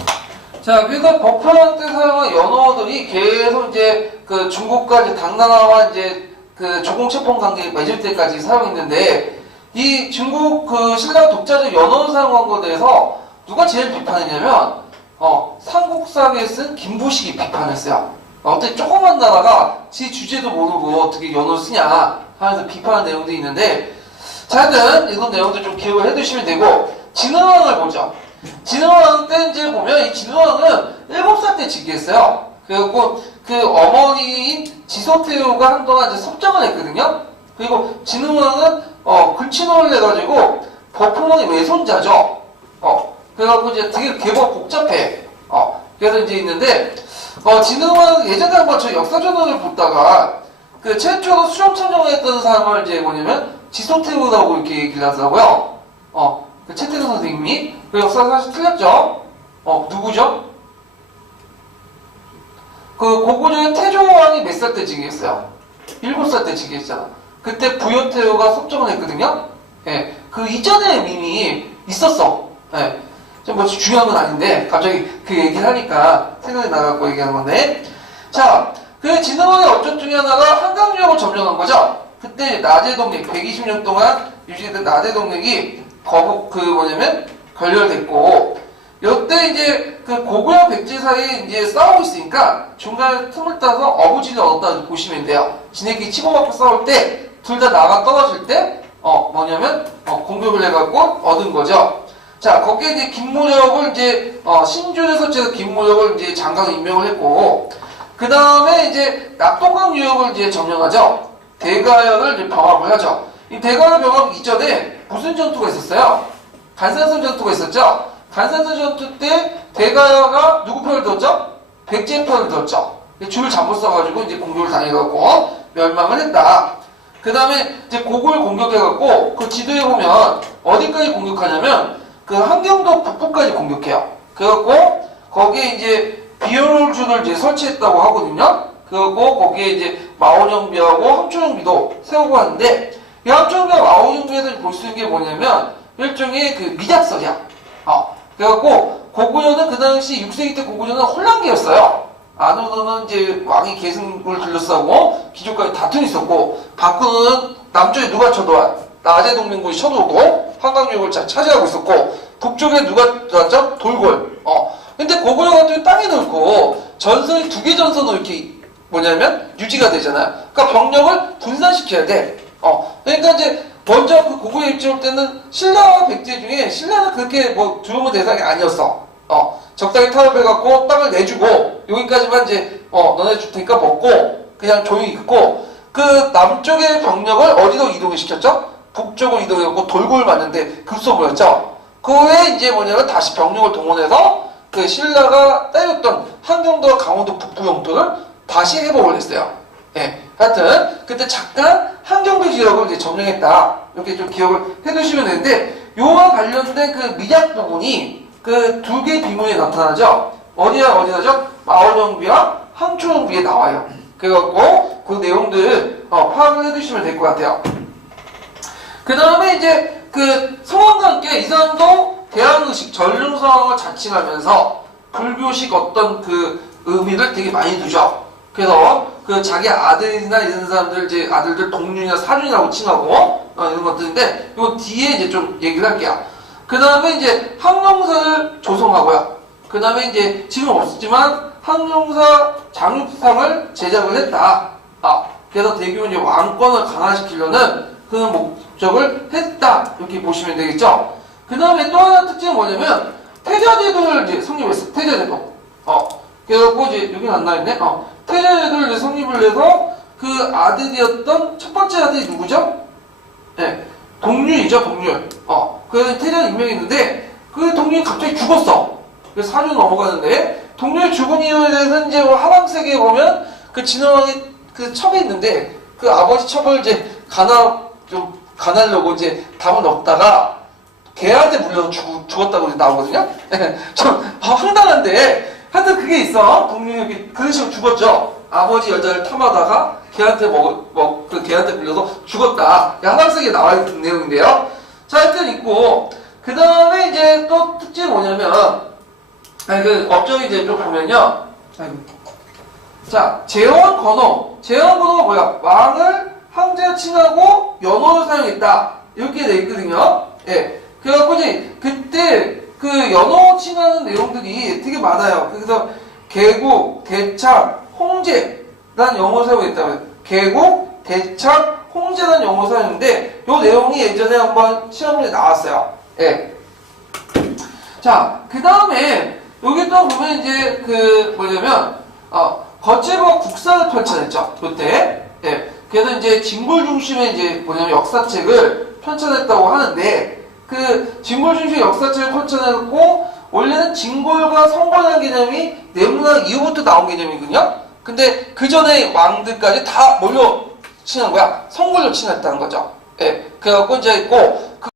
자, 그래서 법화왕 때 사용한 연호들이 계속 이제 그 중국과 이제 당나라와 이제 그 조공채권 관계 맺을 때까지 사용했는데, 이 중국 그 신라 독자적 연호를 사용한 것에 대해서 누가 제일 비판했냐면, 삼국사기에 쓴 김부식이 비판했어요. 어떻게 조그만 나라가 지 주제도 모르고 어떻게 연호를 쓰냐 하면서 비판한 내용도 있는데, 자, 하여튼 이런 내용도 좀 기억을 해두시면 되고, 진흥왕을 보죠. 진흥왕 때 이제 보면 이 진흥왕은 7살 때 즉위했어요. 그래갖고 그 어머니인 지소태우가 한동안 이제 섭정을 했거든요. 그리고 진흥왕은 근친혼을 해가지고 법흥왕의 외손자죠. 그래갖고 이제 되게 계보가 복잡해. 그래서 이제 있는데 진흥왕 예전에 한번 저 역사전을 보다가 그 최초로 수령 참정했던 사람을 이제 뭐냐면 지소태우라고 이렇게 얘기를 하더라고요. 그 최태근 선생님이 그 역사 사실 틀렸죠? 누구죠? 그 고구려의 태조왕이 몇 살 때 즉위했어요? 7살 때 즉위했잖아. 그때 부효태후가 섭정을 했거든요. 예, 그 이전에 이미 있었어. 예, 좀 뭐 중요한 건 아닌데 갑자기 그 얘기를 하니까 생각이 나갖고 얘기하는 건데, 자, 그 진흥왕의 업적 중에 하나가 한강유역을 점령한 거죠. 그때 나제동맥 120년 동안 유지된 나제동맥이 결렬됐고, 이때 이제 그 고구려 백제 사이에 이제 싸우고 있으니까 중간에 틈을 따서 어부지를 얻었다고 보시면 돼요. 지네끼리 치고받고 싸울 때 둘 다 나가 떨어질 때 공격을 해갖고 얻은 거죠. 자, 거기에 이제 김무력을 이제 신주를 설치해서 김무력을 이제 장관 임명을 했고, 그 다음에 이제 낙동강 유역을 이제 점령하죠. 대가역을 이제 병합을 하죠. 이 대가역 병합 이전에 무슨 전투가 있었어요? 간산선 전투가 있었죠. 간산선 전투 때 대가야가 누구 편을 들었죠? 백제 편을 들었죠. 줄을 잘못 써가지고 이제 공격을 당해갖고 멸망을 했다. 그 다음에 이제 고구를 공격해갖고 그 지도에 보면 어디까지 공격하냐면 그 한경도 북부까지 공격해요. 그래갖고 거기에 이제 비열줄을 이제 설치했다고 하거든요. 그리고 거기에 이제 마오령비하고 함초령비도 세우고 하는데, 양쪽과 와우정비에서 볼 수 있는 게 뭐냐면 일종의 그 미작설이야. 그래갖고 고구려는 그 당시 6세기 때 고구려는 혼란기였어요. 안으로는 이제 왕이 계승을 둘러싸고 귀족까지 다툼이 있었고 밖으로는 남쪽에 누가 쳐들어와 나제 동맹군이 쳐들어오고 한강유역을 차지하고 있었고 북쪽에 누가 들어왔죠? 돌골. 근데 고구려 같은 경우 땅에 넣고 전선이 2개 전선으로 이렇게 뭐냐면 유지가 되잖아요. 그러니까 병력을 분산시켜야 돼. 그러니까 이제 먼저 그 고구려 입장일 때는 신라와 백제 중에 신라는 그렇게 뭐 두려움의 대상이 아니었어. 적당히 타협해갖고 땅을 내주고 여기까지만 이제 너네 줄 테니까 먹고 그냥 조용히 있고 그 남쪽의 병력을 어디로 이동을 시켰죠? 북쪽으로 이동해갖고 돌골 맞는데 급소모였죠. 그 후에 이제 뭐냐면 다시 병력을 동원해서 그 신라가 때렸던 한경도와 강원도 북부 영토를 다시 회복을 했어요. 예, 하여튼 그때 잠깐 한경도 지역을 이제 점령했다. 이렇게 좀 기억을 해두시면 되는데 요와 관련된 그 미작 부분이 그 2개의 비문에 나타나죠. 어디나죠? 마을정비와 항초정비에 나와요. 그래갖고 그 내용들 파악을 해두시면 될 것 같아요. 그 다음에 이제 그 성왕과 함께 이 사람도 대항의식, 전륜성왕을 자칭하면서 불교식 어떤 그 의미를 되게 많이 두죠. 그래서 그 자기 아들이나 이런 사람들 이제 아들들 동륜이나 사륜이라고 칭하고 이런 것들인데 요 뒤에 이제 좀 얘기를 할게요. 그 다음에 이제 항룡사를 조성하고요. 그 다음에 이제 지금 없었지만 항룡사 장육상을 제작을 했다. 그래서 대규모 이제 왕권을 강화시키려는 그 목적을 했다. 이렇게 보시면 되겠죠. 그 다음에 또 하나 특징은 뭐냐면 태자제도를 이제 성립했어. 태자제도. 그래갖고 이제 여기 안 나있네. 태자제도를 이제 성립을 해서 그 아들이었던 첫 번째 아들이 누구죠? 네, 동률이죠, 동률. 그래서 태자 임명했는데 그 동률이 갑자기 죽었어. 그래서 4년 넘어가는데 동률이 죽은 이유에 대해서 이제 하랑세계에 보면 그 진화왕이 그 첩에 있는데 그 아버지 첩을 이제 가나려고 이제 답을 넣다가 개한테 물려서 죽었다고 이제 나오거든요. 좀 황당한데 하여튼 그게 있어. 동률이 그런 식으로 죽었죠. 아버지 여자를 탐하다가 개한테 그 개한테 물려서 죽었다. 하랑세계에 나와 있는 내용인데요. 자, 하여튼 있고 그 다음에 이제 또 특징이 뭐냐면 그 업적이 이제 좀 보면요. 자, 제왕건호가 뭐야? 왕을 황제가 칭하고 연호를 사용했다. 이렇게 돼 있거든요. 예. 그래갖고 이제 그때 그 연호 칭하는 내용들이 되게 많아요. 그래서 개국, 대착, 홍제라는 영어를 사용했다면 개국, 대착, 홍제라는 영어를 사용했는데 이 내용이 예전에 한번 시험에 나왔어요. 예. 자, 그 다음에 여기 또 보면 이제 그 뭐냐면 거제와 국사를 펼쳐냈죠. 그때. 예. 그래서 이제 진골 중심의 이제 뭐냐면 역사책을 펼쳐냈다고 하는데 그 진골 중심의 역사책을 펼쳐냈고 원래는 진골과 성관한 개념이 내문학 이후부터 나온 개념이거든요. 근데 그 전에 왕들까지 다 뭘로 칭한 거야? 성골로 칭했다는 거죠. 예. 그래갖고 이제 있고 그